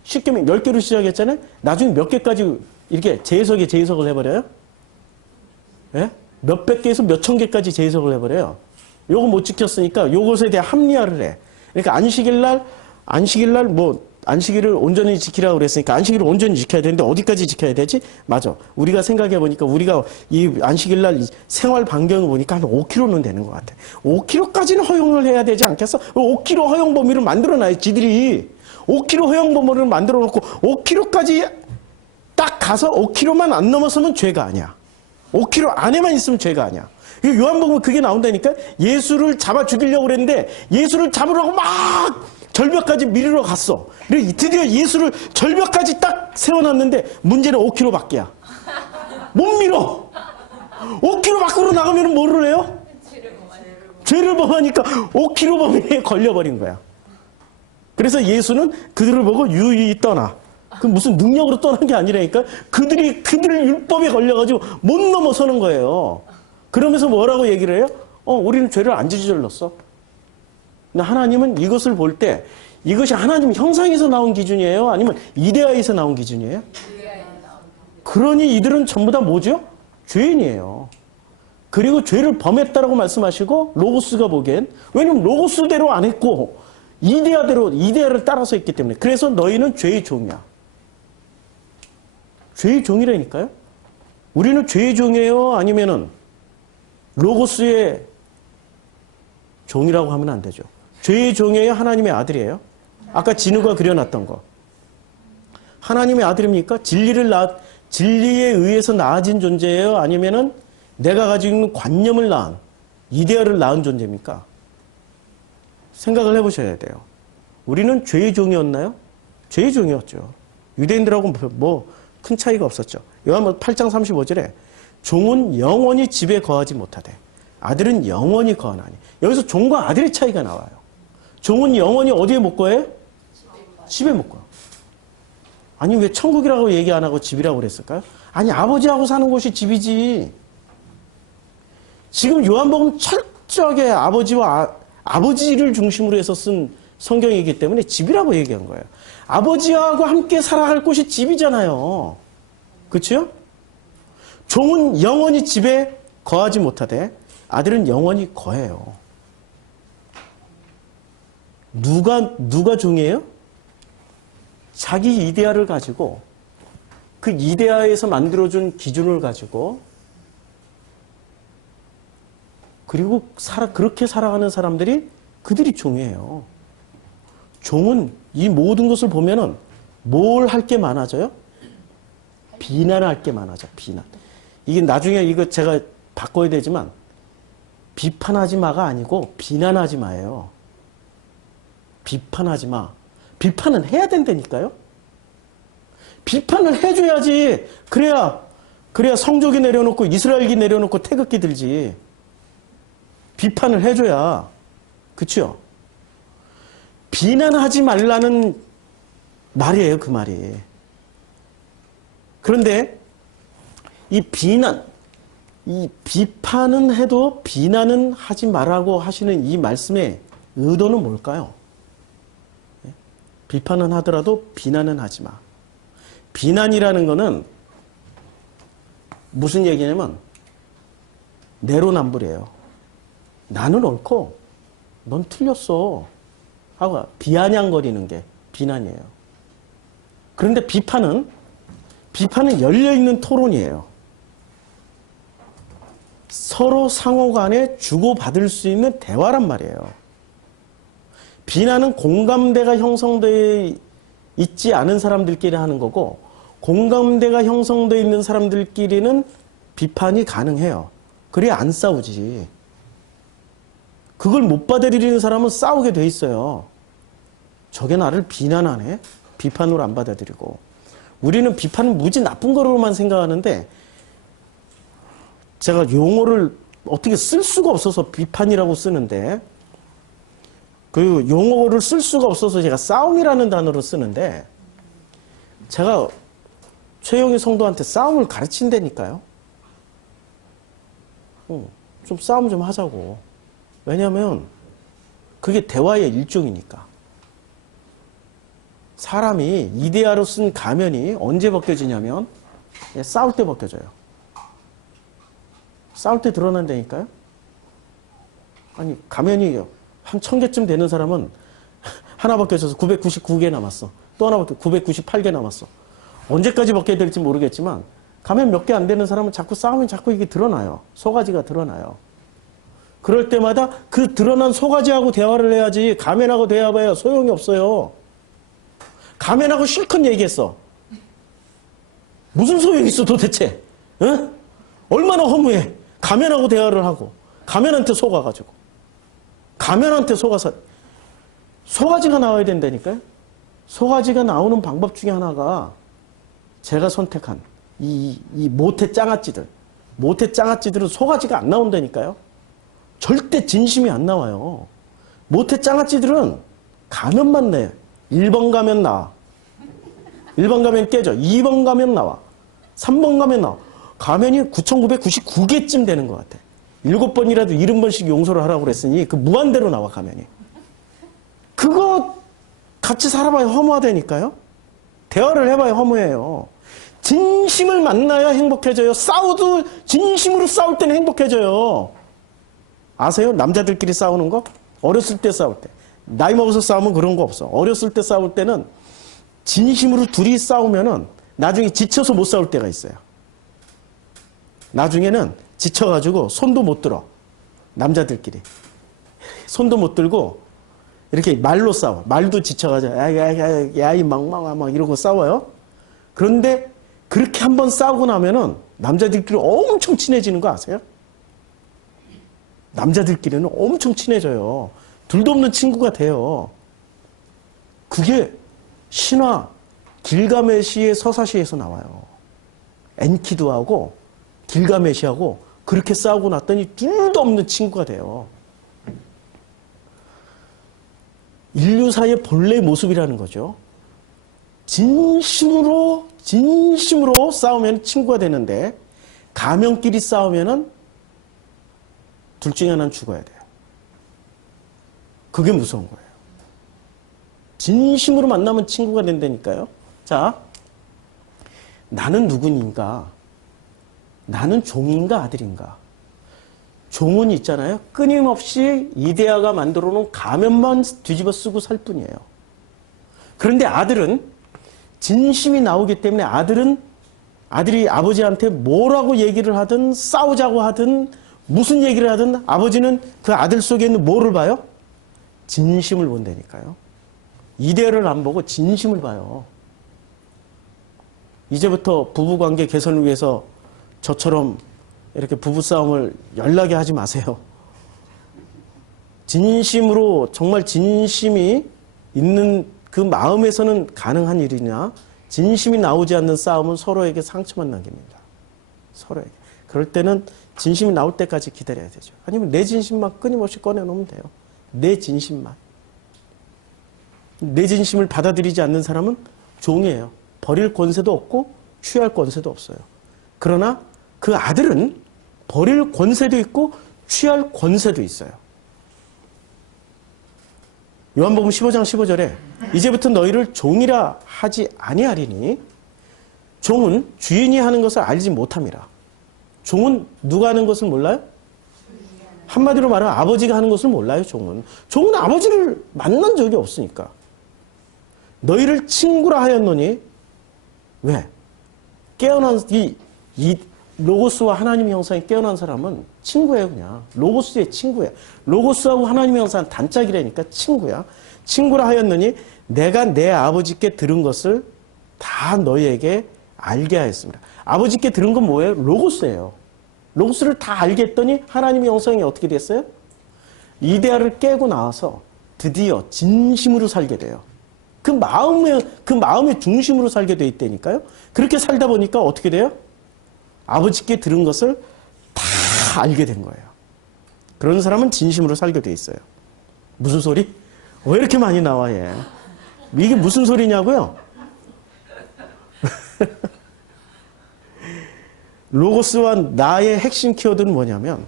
10개로 시작했잖아요. 나중에 몇 개까지 이렇게 재해석을 해버려요? 예? 몇백 개에서 몇천 개까지 재해석을 해버려요. 요거 못 지켰으니까 요것에 대해 합리화를 해. 그러니까 안식일날 뭐 안식일을 온전히 지키라고 그랬으니까 안식일을 온전히 지켜야 되는데 어디까지 지켜야 되지? 맞아. 우리가 생각해 보니까 우리가 이 안식일날 생활 반경을 보니까 한 5km는 되는 것 같아. 5km까지는 허용을 해야 되지 않겠어? 5km 허용 범위를 만들어놔요. 지들이. 5km 허용 범위를 만들어 놓고 5km까지 딱 가서 5km만 안 넘어서면 죄가 아니야. 5km 안에만 있으면 죄가 아니야. 요한복음은 그게 나온다니까. 예수를 잡아 죽이려고 그랬는데 예수를 잡으려고 막 절벽까지 밀으러 갔어. 드디어 예수를 절벽까지 딱 세워놨는데 문제는 5km 밖이야. 못 밀어. 5km 밖으로 나가면 뭐를 해요? 죄를 범하니까 5km 범위에 걸려버린 거야. 그래서 예수는 그들을 보고 유유히 떠나. 그 무슨 능력으로 떠난 게 아니라니까. 그들이 율법에 걸려가지고 못 넘어서는 거예요. 그러면서 뭐라고 얘기를 해요? 우리는 죄를 안 저질렀어. 근데 하나님은 이것을 볼 때 이것이 하나님 형상에서 나온 기준이에요? 아니면 이데아에서 나온 기준이에요? 그러니 이들은 전부 다 뭐죠? 죄인이에요. 그리고 죄를 범했다라고 말씀하시고 로고스가 보기엔 왜냐면 로고스대로 안 했고 이데아를 따라서 했기 때문에 그래서 너희는 죄의 종이야. 죄의 종이라니까요. 우리는 죄의 종이에요? 아니면은 로고스의 종이라고 하면 안 되죠. 죄의 종이에요? 하나님의 아들이에요? 아까 진우가 그려놨던 거. 하나님의 아들입니까? 진리에 의해서 나아진 존재예요? 아니면은 내가 가지고 있는 관념을 낳은, 이데아를 낳은 존재입니까? 생각을 해보셔야 돼요. 우리는 죄의 종이었나요? 죄의 종이었죠. 유대인들하고 뭐 큰 차이가 없었죠. 요한복음 8장 35절에 종은 영원히 집에 거하지 못하되 아들은 영원히 거하나니. 여기서 종과 아들의 차이가 나와요. 종은 영원히 어디에 못 거해? 집에 못 거해. 아니 왜 천국이라고 얘기 안 하고 집이라고 그랬을까요? 아니 아버지하고 사는 곳이 집이지. 지금 요한복음 철저하게 아버지를 중심으로 해서 쓴 성경이기 때문에 집이라고 얘기한 거예요. 아버지하고 함께 살아갈 곳이 집이잖아요. 그렇죠? 종은 영원히 집에 거하지 못하되 아들은 영원히 거해요. 누가 종이에요? 자기 이데아를 가지고 그 이데아에서 만들어준 기준을 가지고 그리고 그렇게 살아가는 사람들이 그들이 종이에요. 종은 이 모든 것을 보면은 뭘 할 게 많아져요? 비난할 게 많아져. 비난. 이게 나중에 이거 제가 바꿔야 되지만 비판하지 마가 아니고 비난하지 마예요. 비판하지 마. 비판은 해야 된다니까요. 비판을 해줘야지. 그래야 성조기 내려놓고 이스라엘기 내려놓고 태극기 들지. 비판을 해줘야. 그쵸? 비난하지 말라는 말이에요, 그 말이. 그런데 이 비판은 해도 비난은 하지 말라고 하시는 이 말씀의 의도는 뭘까요? 비판은 하더라도 비난은 하지 마. 비난이라는 거는 무슨 얘기냐면 내로남불이에요. 나는 옳고 넌 틀렸어 하고 비아냥거리는 게 비난이에요. 그런데 비판은 열려있는 토론이에요. 서로 상호간에 주고받을 수 있는 대화란 말이에요. 비난은 공감대가 형성되어 있지 않은 사람들끼리 하는 거고 공감대가 형성되어 있는 사람들끼리는 비판이 가능해요. 그래야 안 싸우지. 그걸 못 받아들이는 사람은 싸우게 돼 있어요. 저게 나를 비난하네? 비판으로 안 받아들이고. 우리는 비판은 무지 나쁜 거로만 생각하는데 제가 용어를 어떻게 쓸 수가 없어서 비판이라고 쓰는데 그 용어를 쓸 수가 없어서 제가 싸움이라는 단어를 쓰는데 제가 최영희 성도한테 싸움을 가르친다니까요. 좀 싸움 좀 하자고. 왜냐하면 그게 대화의 일종이니까. 사람이 이데아로 쓴 가면이 언제 벗겨지냐면 싸울 때 벗겨져요. 싸울 때 드러난다니까요. 아니 가면이 한 1000개쯤 되는 사람은 하나 벗겨져서 999개 남았어. 또 하나 벗겨 998개 남았어. 언제까지 벗겨야 될지 모르겠지만 가면 몇 개 안 되는 사람은 자꾸 싸우면 자꾸 이게 드러나요. 소가지가 드러나요. 그럴 때마다 그 드러난 소가지하고 대화를 해야지 가면하고 대화해봐야 소용이 없어요. 가면하고 실컷 얘기했어. 무슨 소용이 있어 도대체? 응? 얼마나 허무해. 가면하고 대화를 하고 가면한테 속아가지고 가면한테 속아서 소가지가 나와야 된다니까요. 소가지가 나오는 방법 중에 하나가 제가 선택한 이 모태 짱아찌들은 소가지가 안 나온다니까요. 절대 진심이 안 나와요. 모태 짱아찌들은 가면만 내. 1번 가면 나와. 1번 가면 깨져. 2번 가면 나와. 3번 가면 나와. 가면이 9,999개쯤 되는 것 같아. 7번이라도 70번씩 용서를 하라고 그랬으니 그 무한대로 나와 가면이. 그거 같이 살아봐야 허무하다니까요. 대화를 해봐야 허무해요. 진심을 만나야 행복해져요. 싸워도 진심으로 싸울 때는 행복해져요. 아세요? 남자들끼리 싸우는 거? 어렸을 때 싸울 때. 나이 먹어서 싸우면 그런 거 없어. 어렸을 때 싸울 때는 진심으로 둘이 싸우면은 나중에 지쳐서 못 싸울 때가 있어요. 나중에는 지쳐가지고 손도 못 들어. 남자들끼리. 손도 못 들고 이렇게 말로 싸워. 말도 지쳐가지고 야이 망망아 막 이러고 싸워요. 그런데 그렇게 한번 싸우고 나면은 남자들끼리 엄청 친해지는 거 아세요? 남자들끼리는 엄청 친해져요. 둘도 없는 친구가 돼요. 그게 신화 길가메시의 서사시에서 나와요. 엔키두하고 길가메시하고 그렇게 싸우고 났더니 둘도 없는 친구가 돼요. 인류사의 본래의 모습이라는 거죠. 진심으로 싸우면 친구가 되는데 가면끼리 싸우면은 둘 중에 하나는 죽어야 돼요. 그게 무서운 거예요. 진심으로 만나면 친구가 된다니까요. 자, 나는 누구인가? 나는 종인가 아들인가? 종은 있잖아요. 끊임없이 이데아가 만들어 놓은 가면만 뒤집어 쓰고 살 뿐이에요. 그런데 아들은 진심이 나오기 때문에 아들이 아버지한테 뭐라고 얘기를 하든 싸우자고 하든 무슨 얘기를 하든 아버지는 그 아들 속에 있는 뭐를 봐요? 진심을 본다니까요. 이데아를 안 보고 진심을 봐요. 이제부터 부부관계 개선을 위해서 저처럼 이렇게 부부싸움을 열나게 하지 마세요. 진심으로 정말 진심이 있는 그 마음에서는 가능한 일이냐, 진심이 나오지 않는 싸움은 서로에게 상처만 남깁니다. 서로에게. 그럴 때는 진심이 나올 때까지 기다려야 되죠. 아니면 내 진심만 끊임없이 꺼내놓으면 돼요. 내 진심만. 내 진심을 받아들이지 않는 사람은 종이에요. 버릴 권세도 없고 취할 권세도 없어요. 그러나 그 아들은 버릴 권세도 있고 취할 권세도 있어요. 요한복음 15장 15절에 이제부터 너희를 종이라 하지 아니하리니 종은 주인이 하는 것을 알지 못함이라. 종은 누가 하는 것을 몰라요? 한마디로 말하면 아버지가 하는 것을 몰라요. 종은 아버지를 만난 적이 없으니까. 너희를 친구라 하였노니 왜? 깨어난 이 로고스와 하나님의 형상이 깨어난 사람은 친구예요. 그냥 로고스의 친구예요. 로고스하고 하나님의 형상은 단짝이라니까 친구야. 친구라 하였느니 내가 내 아버지께 들은 것을 다 너희에게 알게 하였습니다. 아버지께 들은 건 뭐예요? 로고스예요. 로고스를 다 알게 했더니 하나님의 형상이 어떻게 됐어요? 이데아를 깨고 나와서 드디어 진심으로 살게 돼요. 그 마음의 중심으로 살게 돼 있다니까요. 그렇게 살다 보니까 어떻게 돼요? 아버지께 들은 것을 다 알게 된 거예요. 그런 사람은 진심으로 살게 돼 있어요. 무슨 소리? 왜 이렇게 많이 나와, 얘? 이게 무슨 소리냐고요? 로고스와 나의 핵심 키워드는 뭐냐면,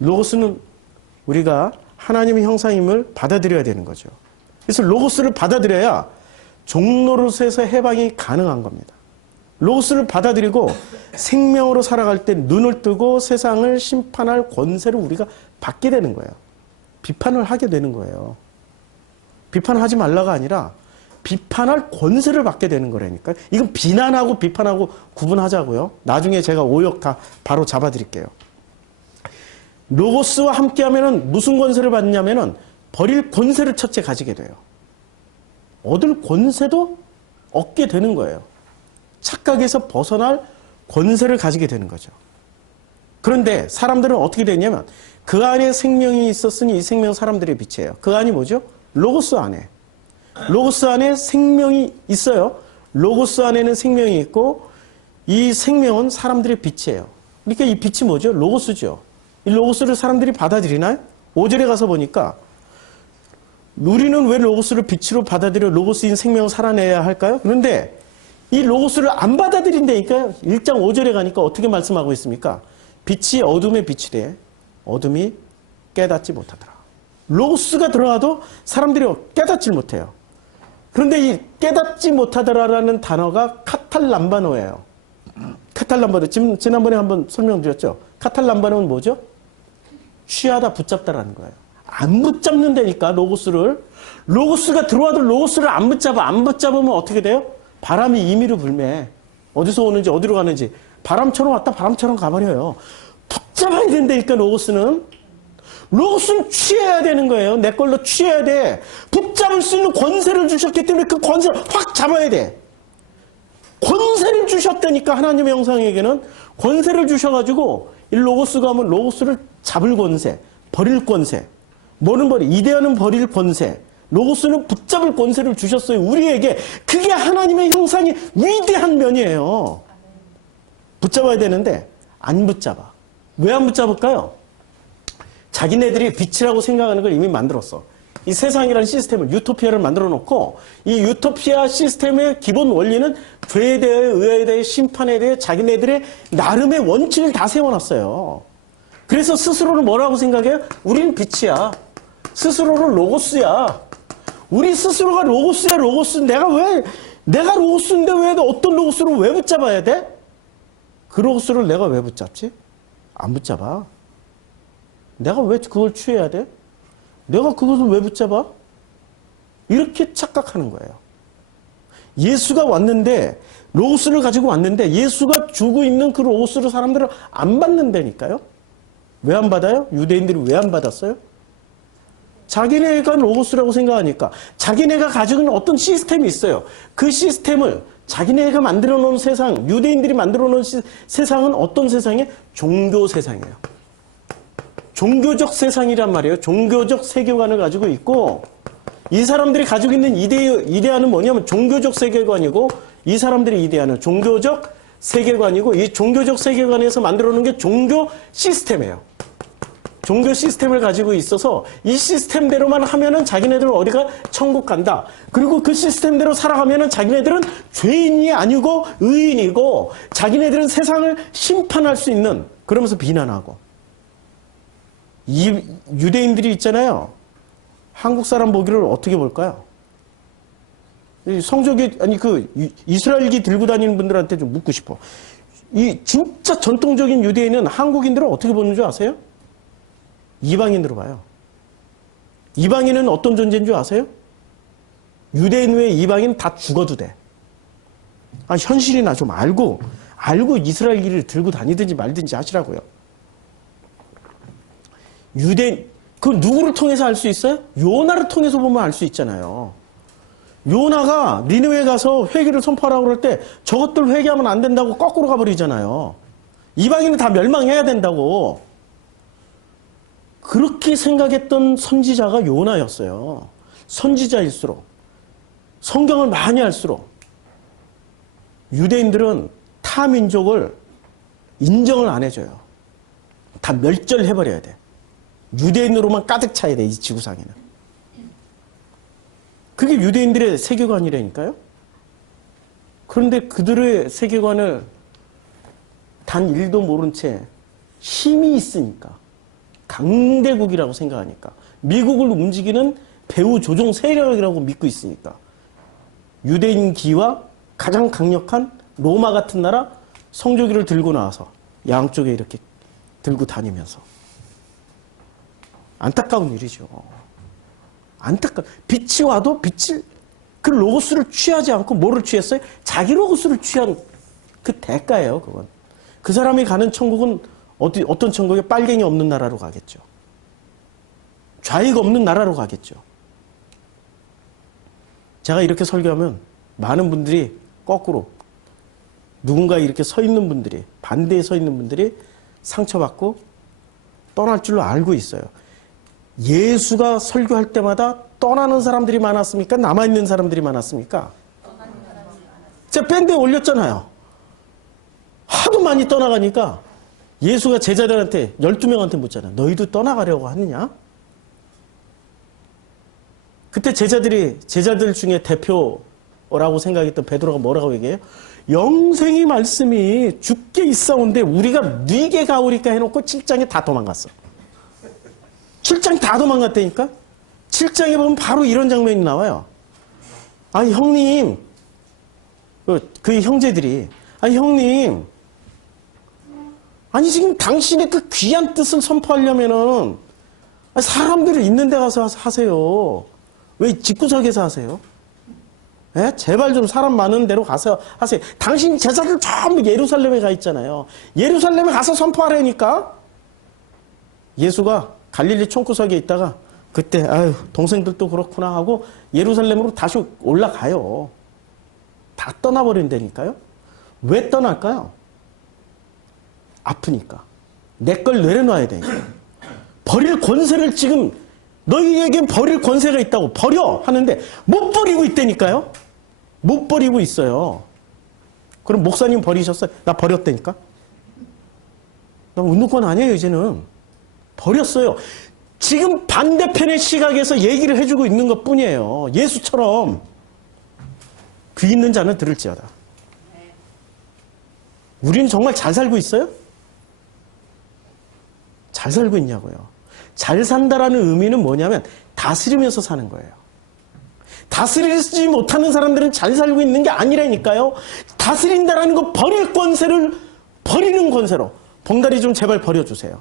로고스는 우리가 하나님의 형상임을 받아들여야 되는 거죠. 그래서 로고스를 받아들여야 종노릇에서 해방이 가능한 겁니다. 로고스를 받아들이고 생명으로 살아갈 때 눈을 뜨고 세상을 심판할 권세를 우리가 받게 되는 거예요. 비판을 하게 되는 거예요. 비판하지 말라가 아니라 비판할 권세를 받게 되는 거라니까요. 이건 비난하고 비판하고 구분하자고요. 나중에 제가 오역 다 바로 잡아드릴게요. 로고스와 함께하면 무슨 권세를 받냐면은 버릴 권세를 첫째 가지게 돼요. 얻을 권세도 얻게 되는 거예요. 착각에서 벗어날 권세를 가지게 되는 거죠. 그런데 사람들은 어떻게 되냐면 그 안에 생명이 있었으니 이 생명 사람들의 빛이에요. 그 안이 뭐죠? 로고스 안에. 로고스 안에 생명이 있어요. 로고스 안에는 생명이 있고 이 생명은 사람들의 빛이에요. 그러니까 이 빛이 뭐죠? 로고스죠. 이 로고스를 사람들이 받아들이나요? 5절에 가서 보니까 우리는 왜 로고스를 빛으로 받아들여 로고스인 생명을 살아내야 할까요? 그런데 이 로고스를 안 받아들인다니까요. 1장 5절에 가니까 어떻게 말씀하고 있습니까? 빛이 어둠에 비치되 어둠이 깨닫지 못하더라. 로고스가 들어와도 사람들이 깨닫지 못해요. 그런데 이 깨닫지 못하더라라는 단어가 카탈람바노예요. 카탈람바노. 지난번에 한번 설명드렸죠. 카탈람바노는 뭐죠? 취하다, 붙잡다라는 거예요. 안 붙잡는다니까, 로고스를. 로고스가 들어와도 로고스를 안 붙잡으면 어떻게 돼요? 바람이 임의로 불매. 어디서 오는지 어디로 가는지 바람처럼 왔다 바람처럼 가버려요. 붙잡아야 된다니까 로고스는. 로고스는 취해야 되는 거예요. 내 걸로 취해야 돼. 붙잡을 수 있는 권세를 주셨기 때문에 그 권세를 확 잡아야 돼. 권세를 주셨다니까 하나님의 형상에게는 권세를 주셔가지고 이 로고스가 하면 로고스를 잡을 권세, 버릴 권세, 뭐는 버릴, 이데아는 버릴 권세, 로고스는 붙잡을 권세를 주셨어요. 우리에게. 그게 하나님의 형상이 위대한 면이에요. 붙잡아야 되는데 안 붙잡아. 왜 안 붙잡을까요? 자기네들이 빛이라고 생각하는 걸 이미 만들었어. 이 세상이라는 시스템을, 유토피아를 만들어 놓고 이 유토피아 시스템의 기본 원리는 죄에 대해, 의에 대해, 심판에 대해 자기네들의 나름의 원칙을 다 세워놨어요. 그래서 스스로를 뭐라고 생각해요? 우리는 빛이야. 스스로를 로고스야. 우리 스스로가 로고스야, 로고스. 내가 로고스인데 왜 어떤 로고스를 왜 붙잡아야 돼? 그 로고스를 내가 왜 붙잡지? 안 붙잡아. 내가 왜 그걸 취해야 돼? 내가 그것을 왜 붙잡아? 이렇게 착각하는 거예요. 예수가 왔는데, 로고스를 가지고 왔는데, 예수가 주고 있는 그 로고스를 사람들은 안 받는다니까요? 왜 안 받아요? 유대인들이 왜 안 받았어요? 자기네가 로고스라고 생각하니까. 자기네가 가지고 있는 어떤 시스템이 있어요. 그 시스템을 자기네가 만들어 놓은 세상, 유대인들이 만들어 놓은 세상은 어떤 세상이에요? 종교 세상이에요. 종교적 세상이란 말이에요. 종교적 세계관을 가지고 있고, 이 사람들이 가지고 있는 이데아는 뭐냐면 종교적 세계관이고, 이 사람들이 이데아는 종교적 세계관이고, 이 종교적 세계관에서 만들어 놓은 게 종교 시스템이에요. 종교 시스템을 가지고 있어서 이 시스템대로만 하면은 자기네들은 어디가 천국 간다. 그리고 그 시스템대로 살아가면은 자기네들은 죄인이 아니고 의인이고, 자기네들은 세상을 심판할 수 있는, 그러면서 비난하고. 이 유대인들이 있잖아요. 한국 사람 보기를 어떻게 볼까요? 성적이, 아니, 이스라엘기 들고 다니는 분들한테 좀 묻고 싶어. 이 진짜 전통적인 유대인은 한국인들을 어떻게 보는 줄 아세요? 이방인으로 봐요. 이방인은 어떤 존재인 줄 아세요? 유대인 외에 이방인 다 죽어도 돼. 아, 현실이나 좀 알고 이스라엘기를 들고 다니든지 말든지 하시라고요. 유대인, 그 누구를 통해서 알 수 있어요? 요나를 통해서 보면 알 수 있잖아요. 요나가 니느웨에 가서 회개를 선포하라고 그럴 때 저것들 회개하면 안 된다고 거꾸로 가버리잖아요. 이방인은 다 멸망해야 된다고. 그렇게 생각했던 선지자가 요나였어요. 선지자일수록, 성경을 많이 할수록 유대인들은 타 민족을 인정을 안 해줘요. 다 멸절해버려야 돼. 유대인으로만 가득 차야 돼, 이 지구상에는. 그게 유대인들의 세계관이라니까요. 그런데 그들의 세계관을 단 1도 모른 채 힘이 있으니까, 강대국이라고 생각하니까, 미국을 움직이는 배후 조종 세력이라고 믿고 있으니까, 유대인기와 가장 강력한 로마 같은 나라 성조기를 들고 나와서 양쪽에 이렇게 들고 다니면서, 안타까운 일이죠. 빛이 와도 그 로고스를 취하지 않고 뭐를 취했어요? 자기 로고스를 취한 그 대가예요, 그건. 그 사람이 가는 천국은 어떤 천국에 빨갱이 없는 나라로 가겠죠. 좌익 없는 나라로 가겠죠. 제가 이렇게 설교하면 많은 분들이 거꾸로, 누군가 이렇게 서 있는 분들이, 반대에 서 있는 분들이 상처받고 떠날 줄로 알고 있어요. 예수가 설교할 때마다 떠나는 사람들이 많았습니까? 남아있는 사람들이 많았습니까? 제가 밴드에 올렸잖아요. 하도 많이 떠나가니까 예수가 제자들한테, 12명한테 묻잖아요. 너희도 떠나가려고 하느냐? 그때 제자들 중에 대표라고 생각했던 베드로가 뭐라고 얘기해요? 영생의 말씀이 죽게 있사온데 우리가 네게 가오리까 해놓고 7장에 다 도망갔어. 7장 다 도망갔다니까? 7장에 보면 바로 이런 장면이 나와요. 아니, 형님, 그 형제들이, 아니, 형님, 아니, 지금 당신의 그 귀한 뜻을 선포하려면은 사람들이 있는 데 가서 하세요. 왜 집구석에서 하세요? 예? 제발 좀 사람 많은 데로 가서 하세요. 당신 제자들 전부 예루살렘에 가 있잖아요. 예루살렘에 가서 선포하라니까. 예수가 갈릴리 총구석에 있다가 그때 아유 동생들도 그렇구나 하고 예루살렘으로 다시 올라가요. 다 떠나버린다니까요. 왜 떠날까요? 아프니까. 내 걸 내려놔야 되니까. 버릴 권세를 지금 너희에겐 버릴 권세가 있다고 버려 하는데 못 버리고 있다니까요. 못 버리고 있어요. 그럼 목사님 버리셨어요? 나 버렸다니까. 나 운동권 아니에요 이제는. 버렸어요. 지금 반대편의 시각에서 얘기를 해주고 있는 것 뿐이에요. 예수처럼 귀 있는 자는 들을지어다. 우리는 정말 잘 살고 있어요? 잘 살고 있냐고요. 잘 산다라는 의미는 뭐냐면 다스리면서 사는 거예요. 다스리지 못하는 사람들은 잘 살고 있는 게 아니라니까요. 다스린다라는 거 버릴 권세를 버리는 권세로. 봉다리 좀 제발 버려주세요.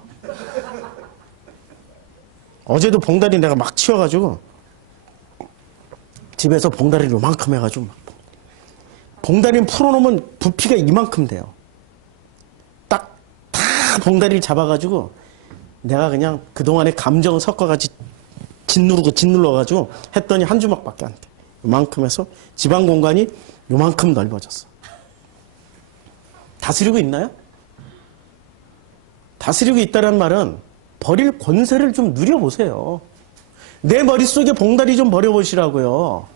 어제도 봉다리 내가 막 치워가지고 집에서 봉다리를 요만큼 해가지고 막 봉다리는 풀어놓으면 부피가 이만큼 돼요. 딱 다 봉다리를 잡아가지고 내가 그냥 그동안에 감정 섞어가지고 짓눌러가지고 했더니 한 주먹밖에 안 돼. 요만큼 해서 지방 공간이 요만큼 넓어졌어. 다스리고 있나요? 다스리고 있다는 말은 버릴 권세를 좀 누려보세요. 내 머릿속에 봉다리 좀 버려보시라고요.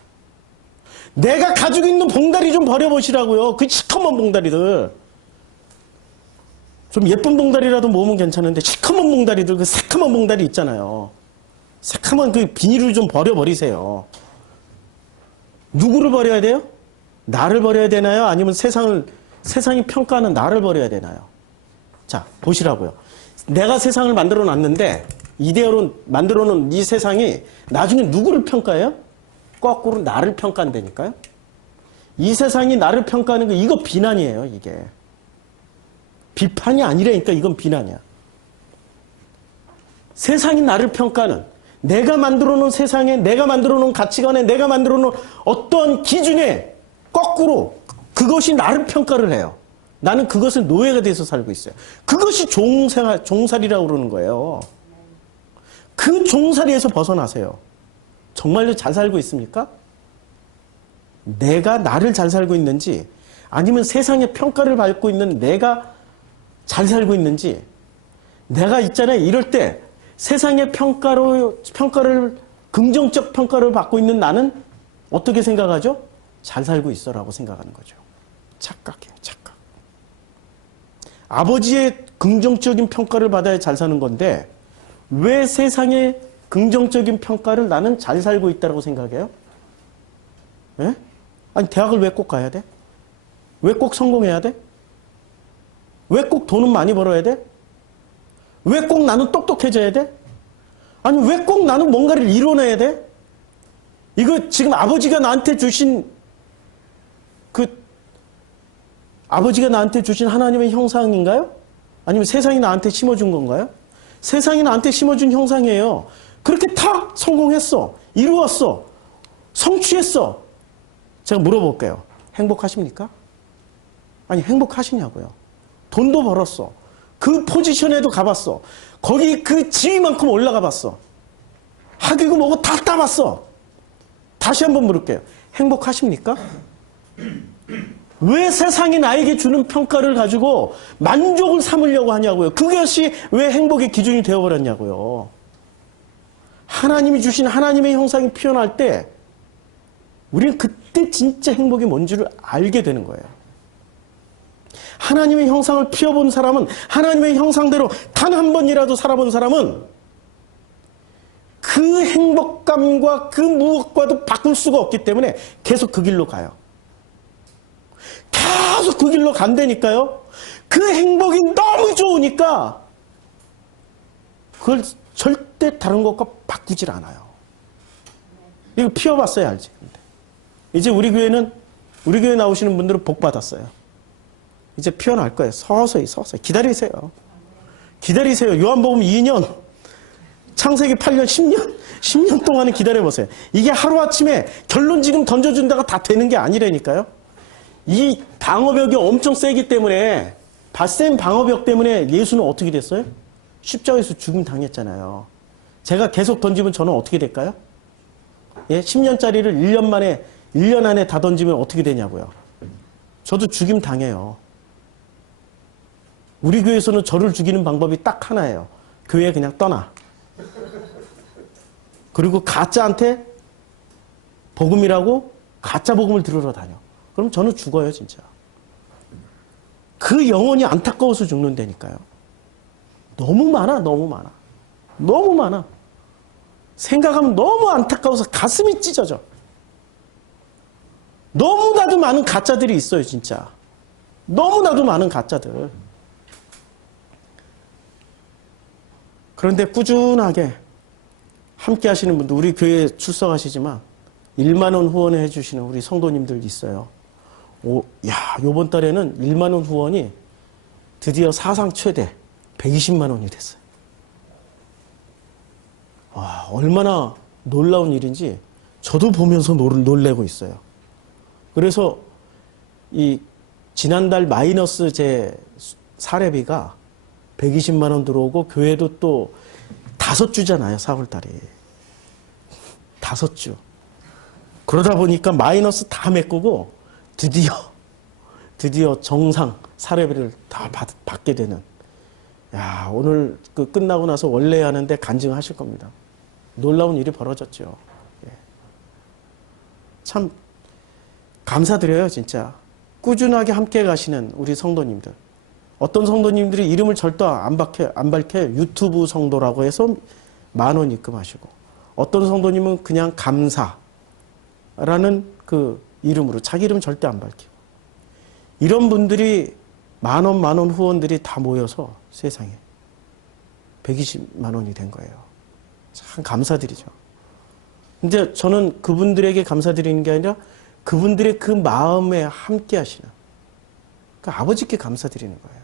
내가 가지고 있는 봉다리 좀 버려보시라고요. 그 시커먼 봉다리들. 좀 예쁜 봉다리라도 모으면 괜찮은데 시커먼 봉다리들, 그 새카만 봉다리 있잖아요. 새카만 그 비닐을 좀 버려버리세요. 누구를 버려야 돼요? 나를 버려야 되나요? 아니면 세상이 평가하는 나를 버려야 되나요? 자, 보시라고요. 내가 세상을 만들어 놨는데 이대로 만들어 놓은 이 세상이 나중에 누구를 평가해요? 거꾸로 나를 평가한다니까요. 이 세상이 나를 평가하는 거 이거 비난이에요. 이게 비판이 아니라니까. 이건 비난이야. 세상이 나를 평가하는, 내가 만들어 놓은 세상에, 내가 만들어 놓은 가치관에, 내가 만들어 놓은 어떤 기준에 거꾸로 그것이 나를 평가를 해요. 나는 그것을 노예가 돼서 살고 있어요. 그것이 종살이라고 그러는 거예요. 그 종살이에서 벗어나세요. 정말로 잘 살고 있습니까? 내가 나를 잘 살고 있는지, 아니면 세상의 평가를 받고 있는 내가 잘 살고 있는지. 내가 있잖아요. 이럴 때 세상의 평가를 긍정적 평가를 받고 있는 나는 어떻게 생각하죠? 잘 살고 있어라고 생각하는 거죠. 착각해요. 착각. 아버지의 긍정적인 평가를 받아야 잘 사는 건데 왜 세상의 긍정적인 평가를 나는 잘 살고 있다고 생각해요? 예? 아니 대학을 왜 꼭 가야 돼? 왜 꼭 성공해야 돼? 왜 꼭 돈은 많이 벌어야 돼? 왜 꼭 나는 똑똑해져야 돼? 아니 왜 꼭 나는 뭔가를 이뤄내야 돼? 이거 지금 아버지가 나한테 주신 아버지가 나한테 주신 하나님의 형상인가요? 아니면 세상이 나한테 심어준 건가요? 세상이 나한테 심어준 형상이에요. 그렇게 다 성공했어. 이루었어. 성취했어. 제가 물어볼게요. 행복하십니까? 아니 행복하시냐고요. 돈도 벌었어. 그 포지션에도 가봤어. 거기 그 지위만큼 올라가 봤어. 학위고 뭐고 다 따봤어. 다시 한번 물을게요. 행복하십니까? 왜 세상이 나에게 주는 평가를 가지고 만족을 삼으려고 하냐고요. 그것이 왜 행복의 기준이 되어버렸냐고요. 하나님이 주신 하나님의 형상이 피어날 때 우리는 그때 진짜 행복이 뭔지를 알게 되는 거예요. 하나님의 형상을 피워본 사람은, 하나님의 형상대로 단 한 번이라도 살아본 사람은 그 행복감과 그 무엇과도 바꿀 수가 없기 때문에 계속 그 길로 가요. 계속 그 길로 간다니까요. 그 행복이 너무 좋으니까 그걸 절대 다른 것과 바꾸질 않아요. 이거 피워봤어야 알지. 이제 우리 교회 나오시는 분들은 복 받았어요. 이제 피어날 거예요. 서서히 기다리세요. 기다리세요. 요한복음 2년 창세기 8년, 10년 동안은 기다려보세요. 이게 하루아침에 결론 지금 던져준다가 다 되는 게 아니라니까요. 이 방어벽이 엄청 세기 때문에, 바센 방어벽 때문에 예수는 어떻게 됐어요? 십자가에서 죽음 당했잖아요. 제가 계속 던지면 저는 어떻게 될까요? 예? 10년짜리를 1년 안에 다 던지면 어떻게 되냐고요. 저도 죽임 당해요. 우리 교회에서는 저를 죽이는 방법이 딱 하나예요. 교회 그냥 떠나. 그리고 가짜한테 복음이라고 가짜 복음을 들으러 다녀. 그럼 저는 죽어요, 진짜. 그 영혼이 안타까워서 죽는다니까요. 너무 많아, 너무 많아. 너무 많아. 생각하면 너무 안타까워서 가슴이 찢어져. 너무나도 많은 가짜들이 있어요, 진짜. 너무나도 많은 가짜들. 그런데 꾸준하게 함께 하시는 분들, 우리 교회에 출석하시지만 1만 원 후원해 주시는 우리 성도님들 있어요. 요번 달에는 1만 원 후원이 드디어 사상 최대 120만 원이 됐어요. 와, 얼마나 놀라운 일인지 저도 보면서 놀래고 있어요. 그래서 이 지난달 마이너스 제 사례비가 120만 원 들어오고, 교회도 또 5주잖아요, 4월달에. 5주. 그러다 보니까 마이너스 다 메꾸고 드디어 정상 사례비를 다 받게 되는. 야, 오늘 끝나고 나서 원래 하는데 간증하실 겁니다. 놀라운 일이 벌어졌죠. 예. 참 감사드려요, 진짜. 꾸준하게 함께 가시는 우리 성도님들. 어떤 성도님들이 이름을 절대 안 밝혀요. 유튜브 성도라고 해서 10,000원 입금하시고, 어떤 성도님은 그냥 감사라는 그 이름으로 자기 이름 절대 안 밝히고, 이런 분들이 10,000원 후원들이 다 모여서 세상에 120만 원이 된 거예요. 참 감사드리죠. 근데 저는 그분들에게 감사드리는 게 아니라 그분들의 그 마음에 함께 하시는 그 아버지께 감사드리는 거예요.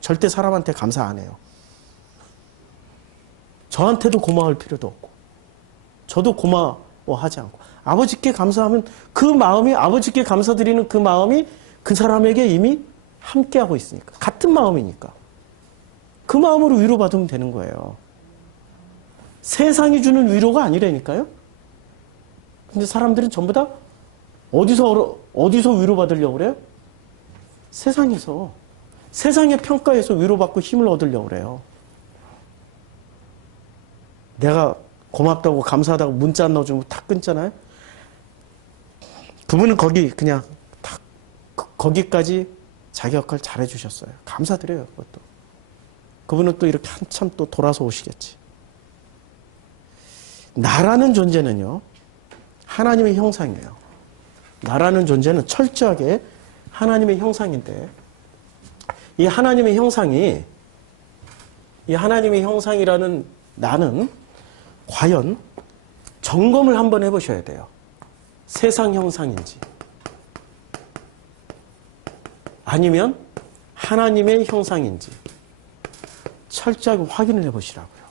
절대 사람한테 감사 안 해요. 저한테도 고마울 필요도 없고, 저도 고마워하지 않고, 아버지께 감사하면 그 마음이, 아버지께 감사드리는 그 마음이 그 사람에게 이미 함께하고 있으니까, 같은 마음이니까 그 마음으로 위로받으면 되는 거예요. 세상이 주는 위로가 아니라니까요. 근데 사람들은 전부 다 어디서 위로받으려고 그래요? 세상에서, 세상의 평가에서 위로받고 힘을 얻으려고 그래요. 내가 고맙다고 감사하다고 문자 안 넣어주면 탁 끊잖아요. 그분은 거기 그냥 탁 거기까지 자기 역할 잘해 주셨어요. 감사드려요. 그것도. 그분은 또 이렇게 한참 또 돌아서 오시겠지. 나라는 존재는요, 하나님의 형상이에요. 나라는 존재는 철저하게 하나님의 형상인데, 이 하나님의 형상이라는 나는 과연 점검을 한번 해보셔야 돼요. 세상 형상인지 아니면 하나님의 형상인지 철저하게 확인을 해보시라고요.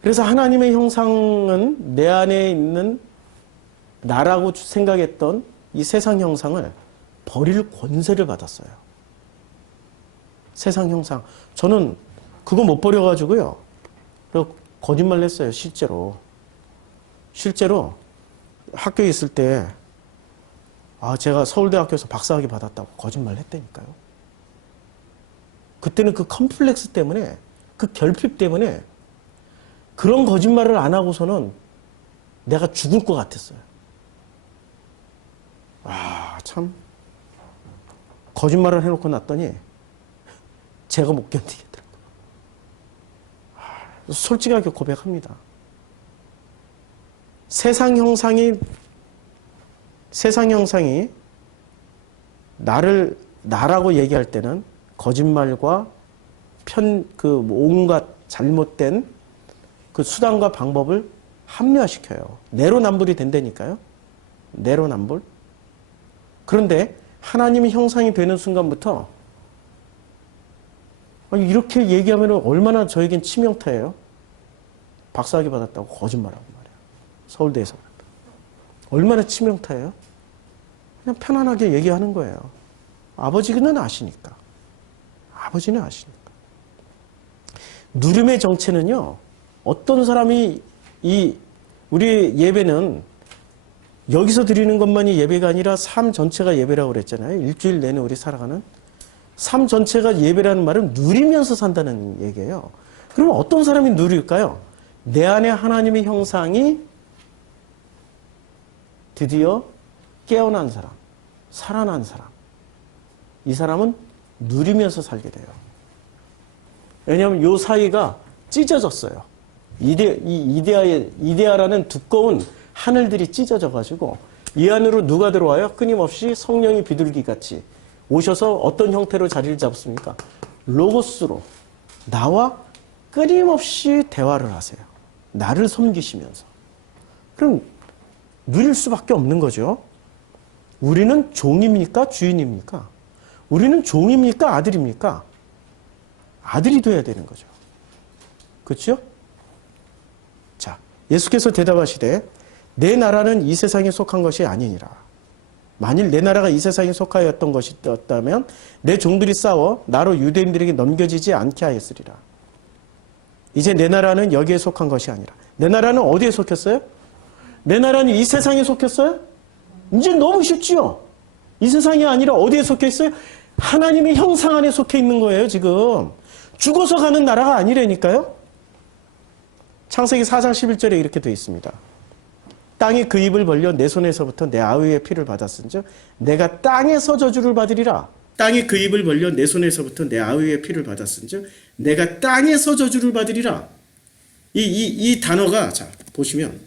그래서 하나님의 형상은 내 안에 있는 나라고 생각했던 이 세상 형상을 버릴 권세를 받았어요. 세상 형상. 저는 그거 못 버려가지고요. 거짓말 했어요, 실제로. 실제로 학교에 있을 때, 제가 서울대학교에서 박사학위 받았다고 거짓말 했다니까요. 그때는 그 컴플렉스 때문에, 그 결핍 때문에 그런 거짓말을 안 하고서는 내가 죽을 것 같았어요. 참. 거짓말을 해놓고 났더니 제가 못 견디겠더라고요. 솔직하게 고백합니다. 세상 형상이 나라고 얘기할 때는 거짓말과 온갖 잘못된 그 수단과 방법을 합리화시켜요. 내로남불이 된다니까요. 내로남불. 그런데 하나님의 형상이 되는 순간부터, 이렇게 얘기하면 얼마나 저에겐 치명타예요. 박사학위 받았다고 거짓말하고 말이야. 서울대에서. 얼마나 치명타예요? 그냥 편안하게 얘기하는 거예요. 아버지는 아시니까. 아버지는 아시니까. 누름의 정체는요, 어떤 사람이 우리 예배는 여기서 드리는 것만이 예배가 아니라 삶 전체가 예배라고 그랬잖아요. 일주일 내내 우리 살아가는. 삶 전체가 예배라는 말은 누리면서 산다는 얘기예요. 그러면 어떤 사람이 누릴까요? 내 안에 하나님의 형상이 드디어 깨어난 사람, 살아난 사람. 이 사람은 누리면서 살게 돼요. 왜냐하면 이 사이가 찢어졌어요. 이데아라는 두꺼운 하늘들이 찢어져가지고 이 안으로 누가 들어와요? 끊임없이 성령이 비둘기같이 오셔서 어떤 형태로 자리를 잡습니까? 로고스로 나와 끊임없이 대화를 하세요. 나를 섬기시면서. 그럼 누릴 수밖에 없는 거죠. 우리는 종입니까? 주인입니까? 우리는 종입니까? 아들입니까? 아들이 돼야 되는 거죠. 그렇죠? 자, 예수께서 대답하시되 내 나라는 이 세상에 속한 것이 아니니라. 만일 내 나라가 이 세상에 속하였던 것이었다면 내 종들이 싸워 나로 유대인들에게 넘겨지지 않게 하였으리라. 이제 내 나라는 여기에 속한 것이 아니라. 내 나라는 어디에 속했어요? 내 나라는 이 세상에 속했어요? 이제 너무 쉽지요? 이 세상이 아니라 어디에 속해 있어요? 하나님의 형상 안에 속해 있는 거예요, 지금. 죽어서 가는 나라가 아니라니까요? 창세기 4장 11절에 이렇게 되어 있습니다. 땅이 그 입을 벌려 내 손에서부터 내 아우의 피를 받았은즉 내가 땅에서 저주를 받으리라. 땅이 그 입을 벌려 내 손에서부터 내 아우의 피를 받았은즉 내가 땅에서 저주를 받으리라. 이 단어가, 자, 보시면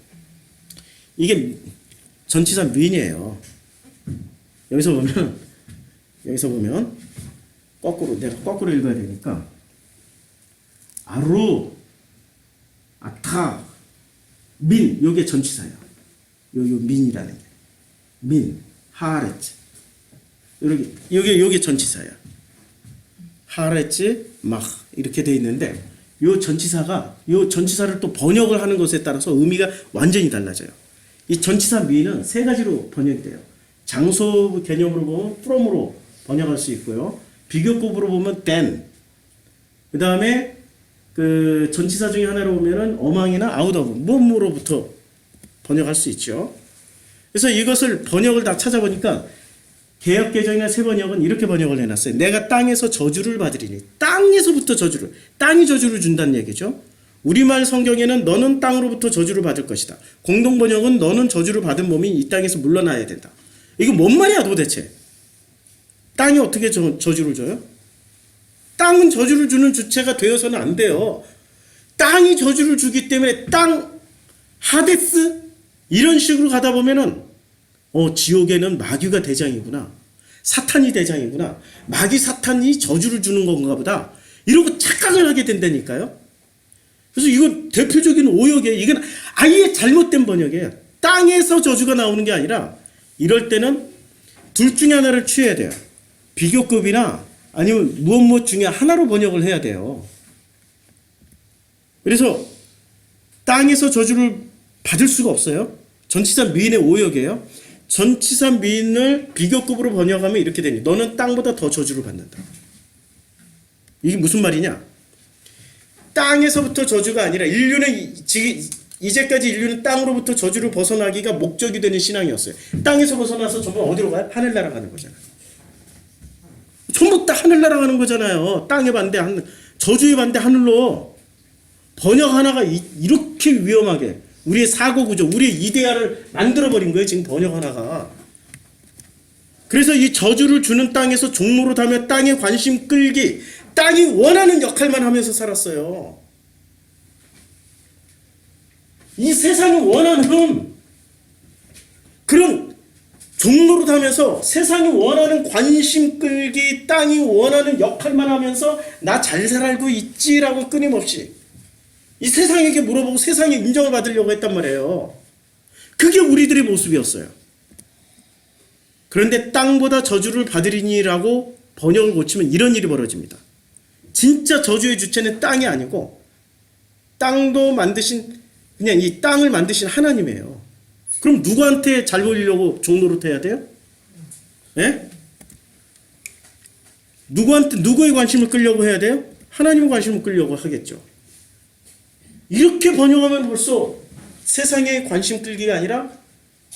이게 전치사 민이에요. 여기서 보면 내가 거꾸로 읽어야 되니까 아루, 아타, 민, 요게 전치사예요. 요 민이라는 게. 민, 하레츠. 요게 전치사야. 하레츠, 막 이렇게 돼 있는데 요 전치사를 또 번역을 하는 것에 따라서 의미가 완전히 달라져요. 이 전치사 민은 세 가지로 번역이 돼요. 장소 개념으로 보면 from으로 번역할 수 있고요. 비교급으로 보면 than. 그 다음에 그 전치사 중에 하나로 보면은 among이나 out of, 뭐로부터 번역할 수 있죠. 그래서 이것을 번역을 다 찾아보니까 개역개정이나 새번역은 이렇게 번역을 해놨어요. 내가 땅에서 저주를 받으리니. 땅에서부터 저주를. 땅이 저주를 준다는 얘기죠. 우리말 성경에는 너는 땅으로부터 저주를 받을 것이다. 공동번역은 너는 저주를 받은 몸이 이 땅에서 물러나야 된다. 이거 뭔 말이야 도대체? 땅이 어떻게 저주를 줘요? 땅은 저주를 주는 주체가 되어서는 안 돼요. 땅이 저주를 주기 때문에 땅, 하데스 이런 식으로 가다 보면은 지옥에는 마귀가 대장이구나. 사탄이 대장이구나. 마귀 사탄이 저주를 주는 건가 보다. 이러고 착각을 하게 된다니까요. 그래서 이건 대표적인 오역이에요. 이건 아예 잘못된 번역이에요. 땅에서 저주가 나오는 게 아니라 이럴 때는 둘 중에 하나를 취해야 돼요. 비교급이나 아니면 무엇 중에 하나로 번역을 해야 돼요. 그래서 땅에서 저주를 받을 수가 없어요. 전치사 미인의 오역이에요. 전치사 미인을 비교급으로 번역하면 이렇게 되니 너는 땅보다 더 저주를 받는다. 이게 무슨 말이냐? 땅에서부터 저주가 아니라 이제까지 인류는 땅으로부터 저주를 벗어나기가 목적이 되는 신앙이었어요. 땅에서 벗어나서 전부 어디로 가요? 하늘나라 가는 거잖아요. 전부 다 하늘나라 가는 거잖아요. 땅에 반대 저주에 반대 하늘로. 번역 하나가 이렇게 위험하게 우리의 사고구조, 우리의 이데아를 만들어버린 거예요. 지금 번역 하나가. 그래서 이 저주를 주는 땅에서 종로로 다며 땅에 관심 끌기, 땅이 원하는 역할만 하면서 살았어요. 이 세상이 원하는 그런 종로로 다면서 세상이 원하는 관심 끌기, 땅이 원하는 역할만 하면서 나 잘 살고 있지라고 끊임없이 이 세상에게 물어보고 세상에 인정을 받으려고 했단 말이에요. 그게 우리들의 모습이었어요. 그런데 땅보다 저주를 받으리니라고 번역을 고치면 이런 일이 벌어집니다. 진짜 저주의 주체는 땅이 아니고 땅도 만드신, 그냥 이 땅을 만드신 하나님이에요. 그럼 누구한테 잘 보이려고 종노릇 해야 돼요? 예? 누구의 관심을 끌려고 해야 돼요? 하나님의 관심을 끌려고 하겠죠. 이렇게 번역하면 벌써 세상의 관심 끌기가 아니라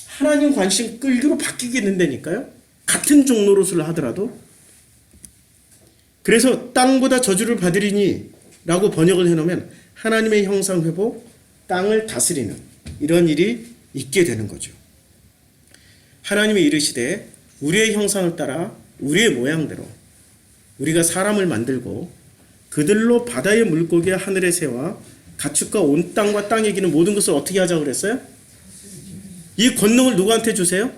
하나님 관심 끌기로 바뀌게 된다니까요. 같은 종노릇을 하더라도. 그래서 땅보다 저주를 받으리니 라고 번역을 해놓으면 하나님의 형상 회복, 땅을 다스리는 이런 일이 있게 되는 거죠. 하나님이 이르시되 우리의 형상을 따라 우리의 모양대로 우리가 사람을 만들고 그들로 바다의 물고기와 하늘의 새와 가축과 온 땅과 땅에 기는 모든 것을 어떻게 하자고 그랬어요? 이 권능을 누구한테 주세요?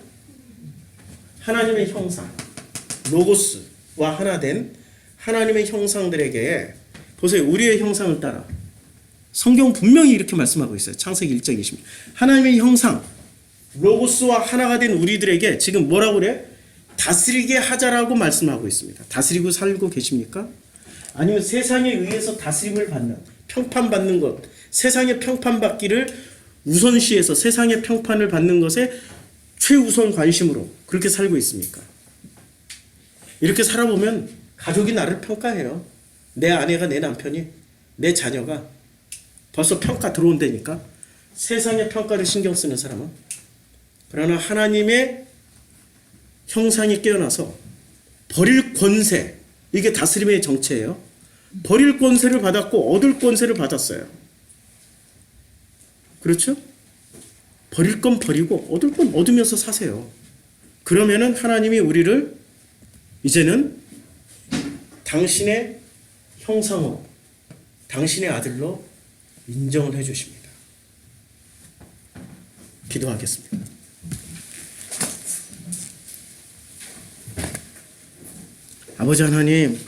하나님의 형상, 로고스와 하나 된 하나님의 형상들에게 보세요. 우리의 형상을 따라 성경 분명히 이렇게 말씀하고 있어요. 창세기 1장 20절. 하나님의 형상, 로고스와 하나가 된 우리들에게 지금 뭐라고 그래? 다스리게 하자라고 말씀하고 있습니다. 다스리고 살고 계십니까? 아니면 세상에 의해서 다스림을 받는, 평판받는 것, 세상의 평판받기를 우선시해서 세상의 평판을 받는 것에 최우선 관심으로 그렇게 살고 있습니까? 이렇게 살아보면 가족이 나를 평가해요. 내 아내가, 내 남편이, 내 자녀가 벌써 평가 들어온다니까. 세상의 평가를 신경 쓰는 사람은. 그러나 하나님의 형상이 깨어나서 버릴 권세, 이게 다스림의 정체예요. 버릴 권세를 받았고 얻을 권세를 받았어요. 그렇죠? 버릴 건 버리고 얻을 건 얻으면서 사세요. 그러면은 하나님이 우리를 이제는 당신의 형상으로, 당신의 아들로 인정을 해주십니다. 기도하겠습니다. 아버지 하나님,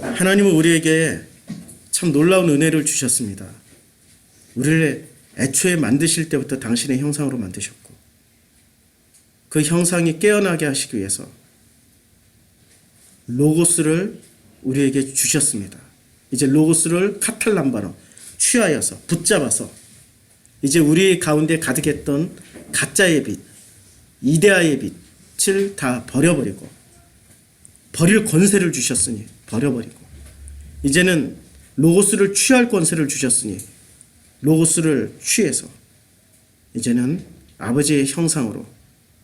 하나님은 우리에게 참 놀라운 은혜를 주셨습니다. 우리를 애초에 만드실 때부터 당신의 형상으로 만드셨고 그 형상이 깨어나게 하시기 위해서 로고스를 우리에게 주셨습니다. 이제 로고스를 카탈람바로 취하여서 붙잡아서 이제 우리 가운데 가득했던 가짜의 빛, 이데아의 빛을 다 버려버리고 버릴 권세를 주셨으니 버려버리고 이제는 로고스를 취할 권세를 주셨으니 로고스를 취해서 이제는 아버지의 형상으로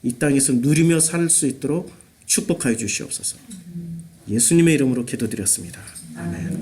이 땅에서 누리며 살 수 있도록 축복하여 주시옵소서. 예수님의 이름으로 기도드렸습니다. 아멘.